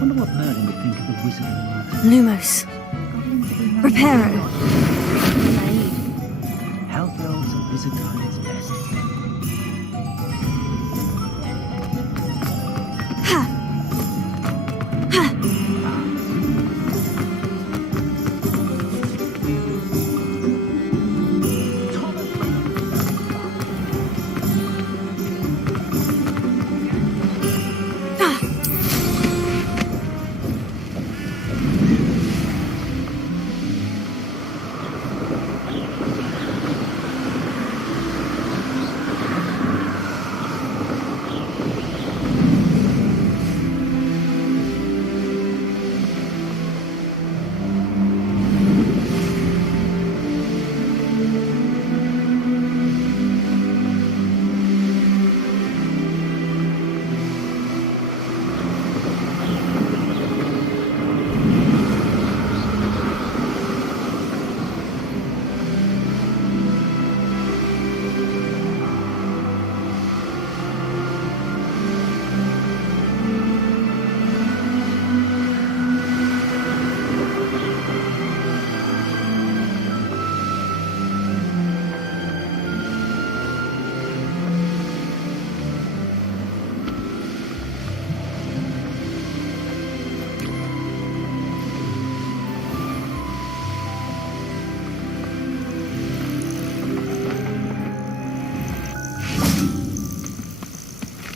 wonder what Merlin would think of the wizard. Lumos. Reparo. Health elves and wizard time is best.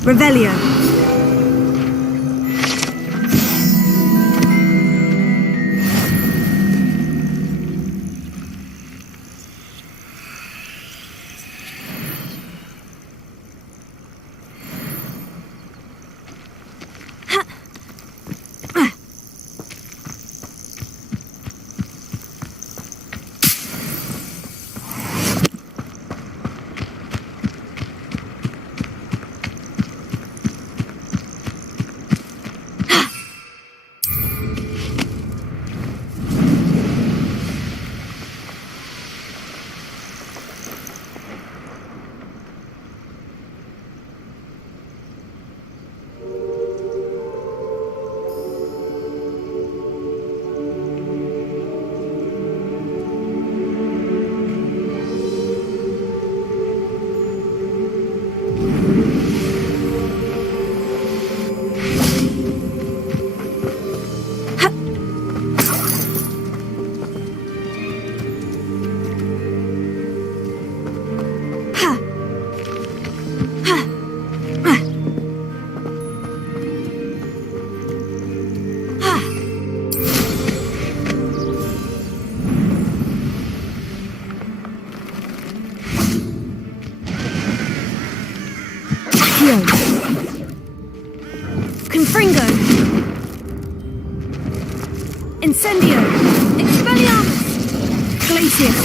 Revelio. Confringo! Incendio! Expelliarmus! Glacius!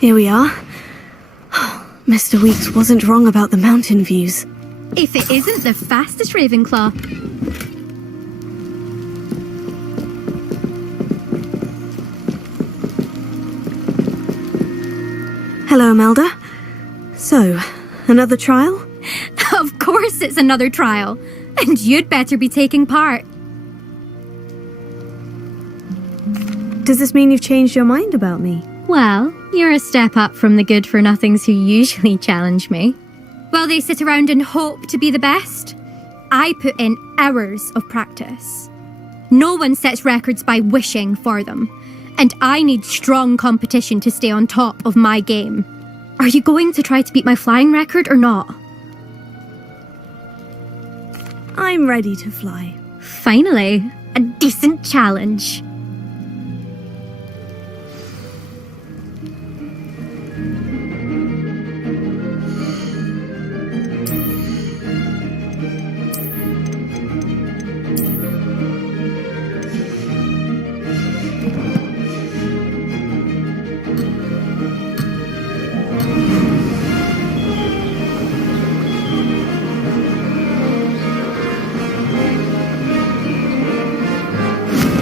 Here we are. Mr. Weeks wasn't wrong about the mountain views. If it isn't the fastest Ravenclaw. Hello, Imelda. So, another trial? Of course it's another trial. And you'd better be taking part. Does this mean you've changed your mind about me? Well, you're a step up from the good-for-nothings who usually challenge me. While they sit around and hope to be the best, I put in hours of practice. No one sets records by wishing for them, and I need strong competition to stay on top of my game. Are you going to try to beat my flying record or not? I'm ready to fly. Finally, a decent challenge.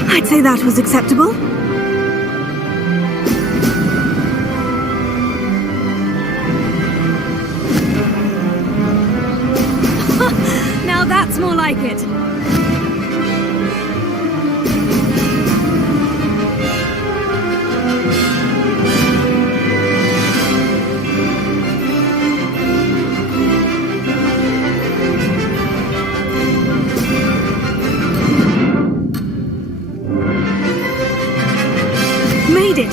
I'd say that was acceptable. Now that's more like it. Made it!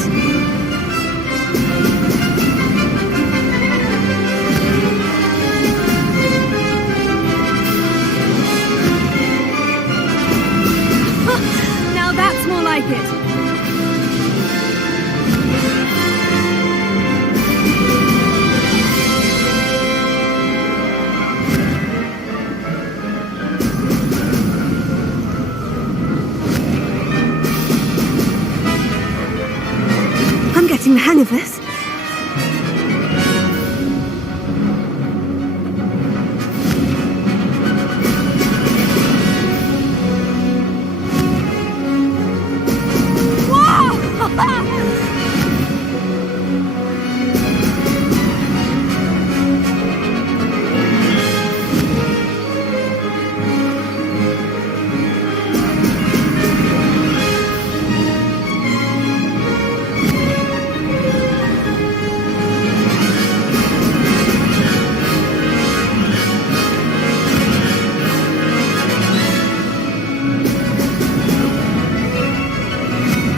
Now that's more like it. I'm getting the hang of this.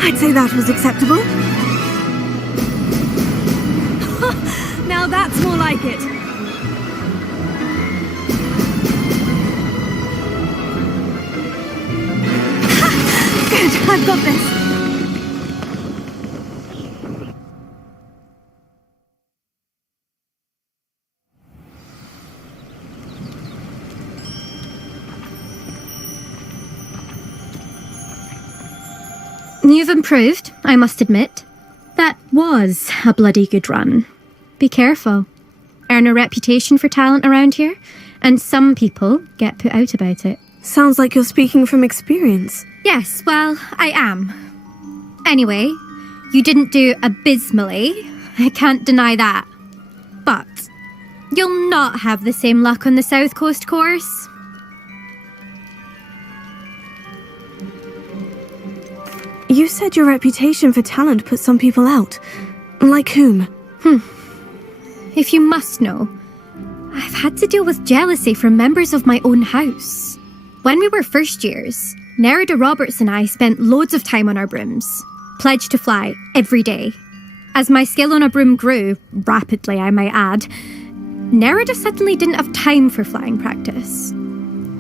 I'd say that was acceptable. Now that's more like it. Good, I've got this. You've improved, I must admit. That was a bloody good run. Be careful. Earn a reputation for talent around here, and some people get put out about it. Sounds like you're speaking from experience. Yes, well, I am. Anyway, you didn't do abysmally. I can't deny that. But you'll not have the same luck on the South Coast course. You said your reputation for talent put some people out. Like whom? If you must know, I've had to deal with jealousy from members of my own house. When we were first years, Nerida Roberts and I spent loads of time on our brooms, pledged to fly every day. As my skill on a broom grew, rapidly I might add, Nerida suddenly didn't have time for flying practice.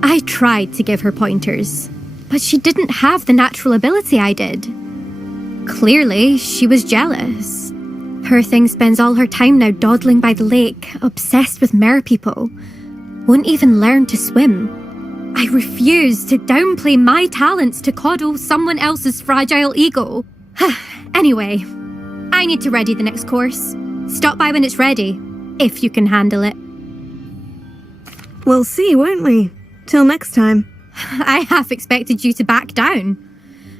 I tried to give her pointers, but she didn't have the natural ability I did. Clearly, she was jealous. Poor thing spends all her time now dawdling by the lake, obsessed with merpeople. Won't even learn to swim. I refuse to downplay my talents to coddle someone else's fragile ego. Anyway, I need to ready the next course. Stop by when it's ready, if you can handle it. We'll see, won't we? Till next time. I half expected you to back down.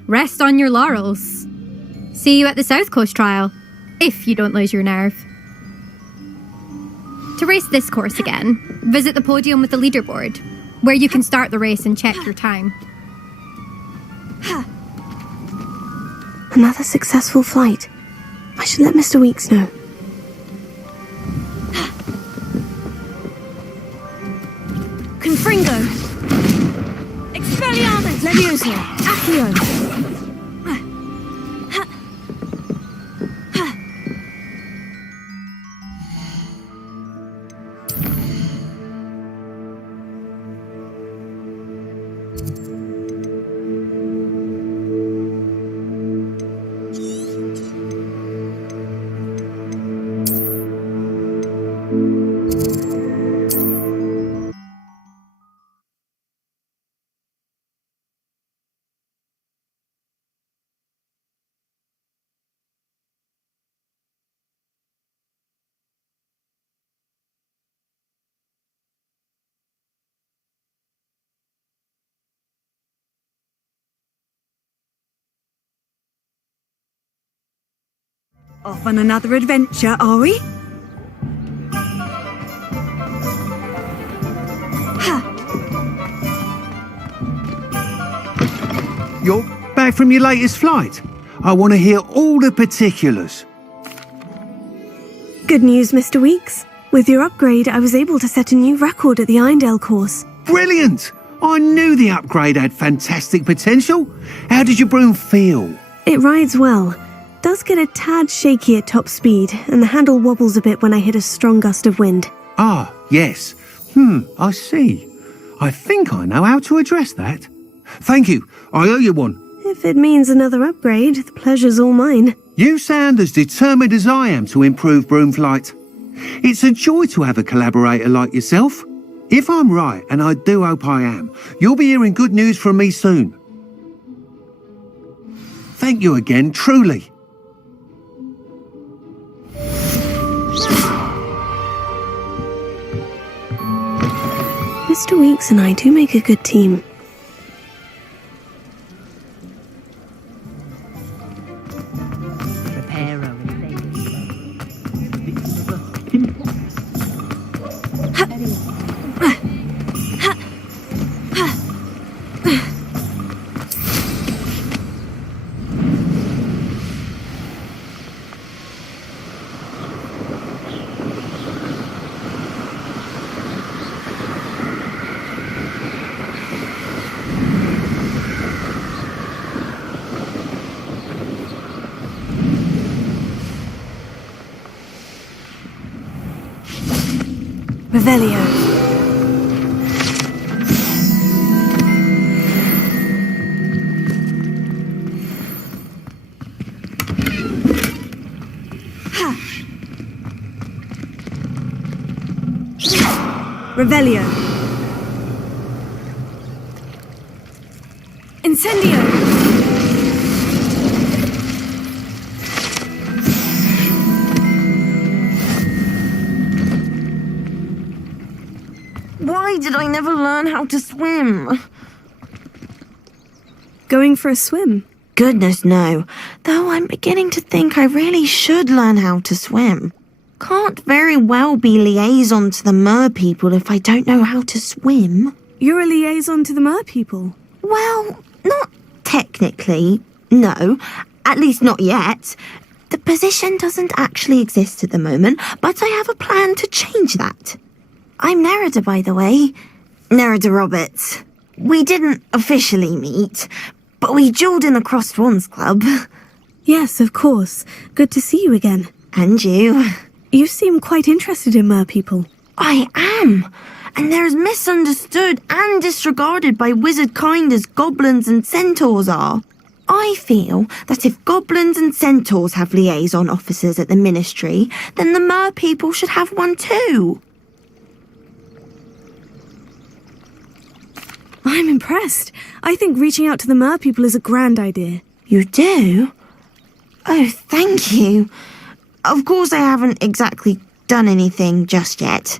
Rest on your laurels. See you at the South Coast trial, if you don't lose your nerve. To race this course again, visit the podium with the leaderboard, where you can start the race and check your time. Another successful flight. I should let Mr. Weeks know. Confringo! Expelliarmus! Levioso! Accio! Off on another adventure, are we? You're back from your latest flight? I want to hear all the particulars. Good news, Mr. Weeks. With your upgrade, I was able to set a new record at the Eindale course. Brilliant! I knew the upgrade had fantastic potential. How did your broom feel? It rides well. Does get a tad shaky at top speed, and the handle wobbles a bit when I hit a strong gust of wind. Ah, yes. I see. I think I know how to address that. Thank you. I owe you one. If it means another upgrade, the pleasure's all mine. You sound as determined as I am to improve broom flight. It's a joy to have a collaborator like yourself. If I'm right, and I do hope I am, you'll be hearing good news from me soon. Thank you again, truly. Mr. Weeks and I do make a good team. Revelio. Revelio. Incendio. Why did I never learn how to swim? Going for a swim? Goodness, no. Though I'm beginning to think I really should learn how to swim. Can't very well be liaison to the mer people if I don't know how to swim. You're a liaison to the mer people? Well, not technically, no. At least not yet. The position doesn't actually exist at the moment, but I have a plan to change that. I'm Nerida, by the way. Nerida Roberts. We didn't officially meet, but we duelled in the Crossed Wands Club. Yes, of course. Good to see you again. And you. You seem quite interested in mer people. I am. And they're as misunderstood and disregarded by wizard kind as goblins and centaurs are. I feel that if goblins and centaurs have liaison officers at the ministry, then the mer people should have one too. I'm impressed. I think reaching out to the mer people is a grand idea. You do? Oh, thank you. Of course I haven't exactly done anything just yet.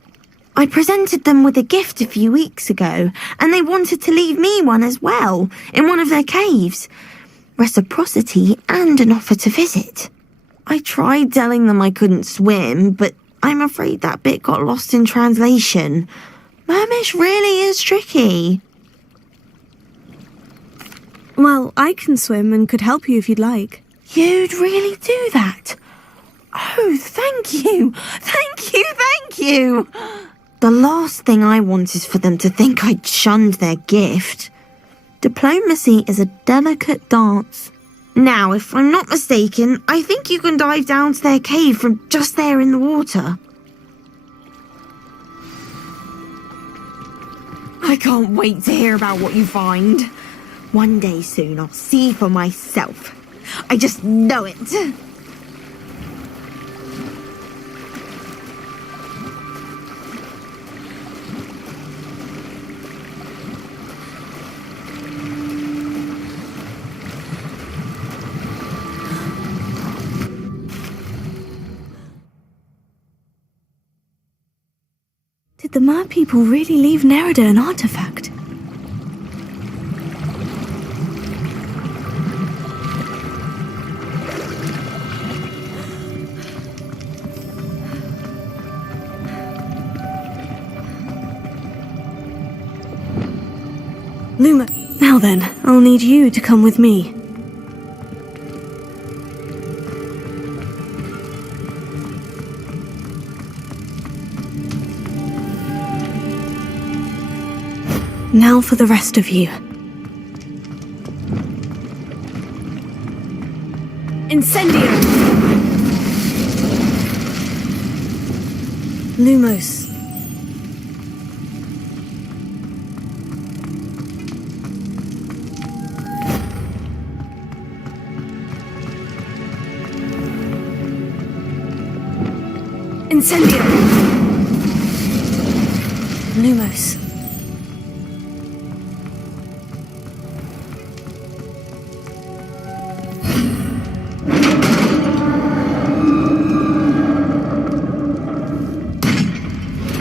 I presented them with a gift a few weeks ago, and they wanted to leave me one as well, in one of their caves. Reciprocity and an offer to visit. I tried telling them I couldn't swim, but I'm afraid that bit got lost in translation. Mermish really is tricky. Well, I can swim and could help you if you'd like. You'd really do that? Oh, thank you! Thank you, thank you! The last thing I want is for them to think I'd shunned their gift. Diplomacy is a delicate dance. Now, if I'm not mistaken, I think you can dive down to their cave from just there in the water. I can't wait to hear about what you find. One day soon I'll see for myself. I just know it. Did the Mer people really leave Nerida an artifact? Luma, now then, I'll need you to come with me. Now for the rest of you. Incendio! Lumos. Incendio! Lumos.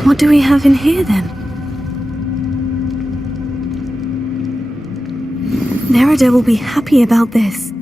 What do we have in here, then? Nerida will be happy about this.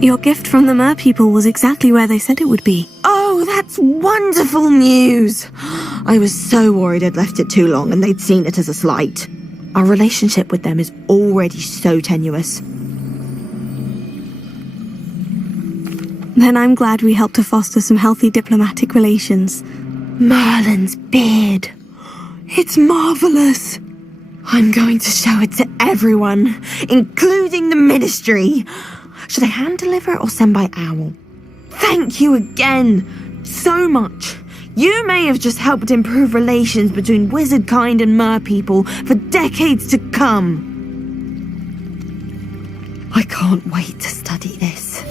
Your gift from the Mer people was exactly where they said it would be. Oh, that's wonderful news! I was so worried I'd left it too long and they'd seen it as a slight. Our relationship with them is already so tenuous. Then I'm glad we helped to foster some healthy diplomatic relations. Merlin's beard. It's marvelous. I'm going to show it to everyone, including the Ministry. Should I hand deliver or send by owl? Thank you again so much. You may have just helped improve relations between wizard kind and Mer people for decades to come. I can't wait to study this.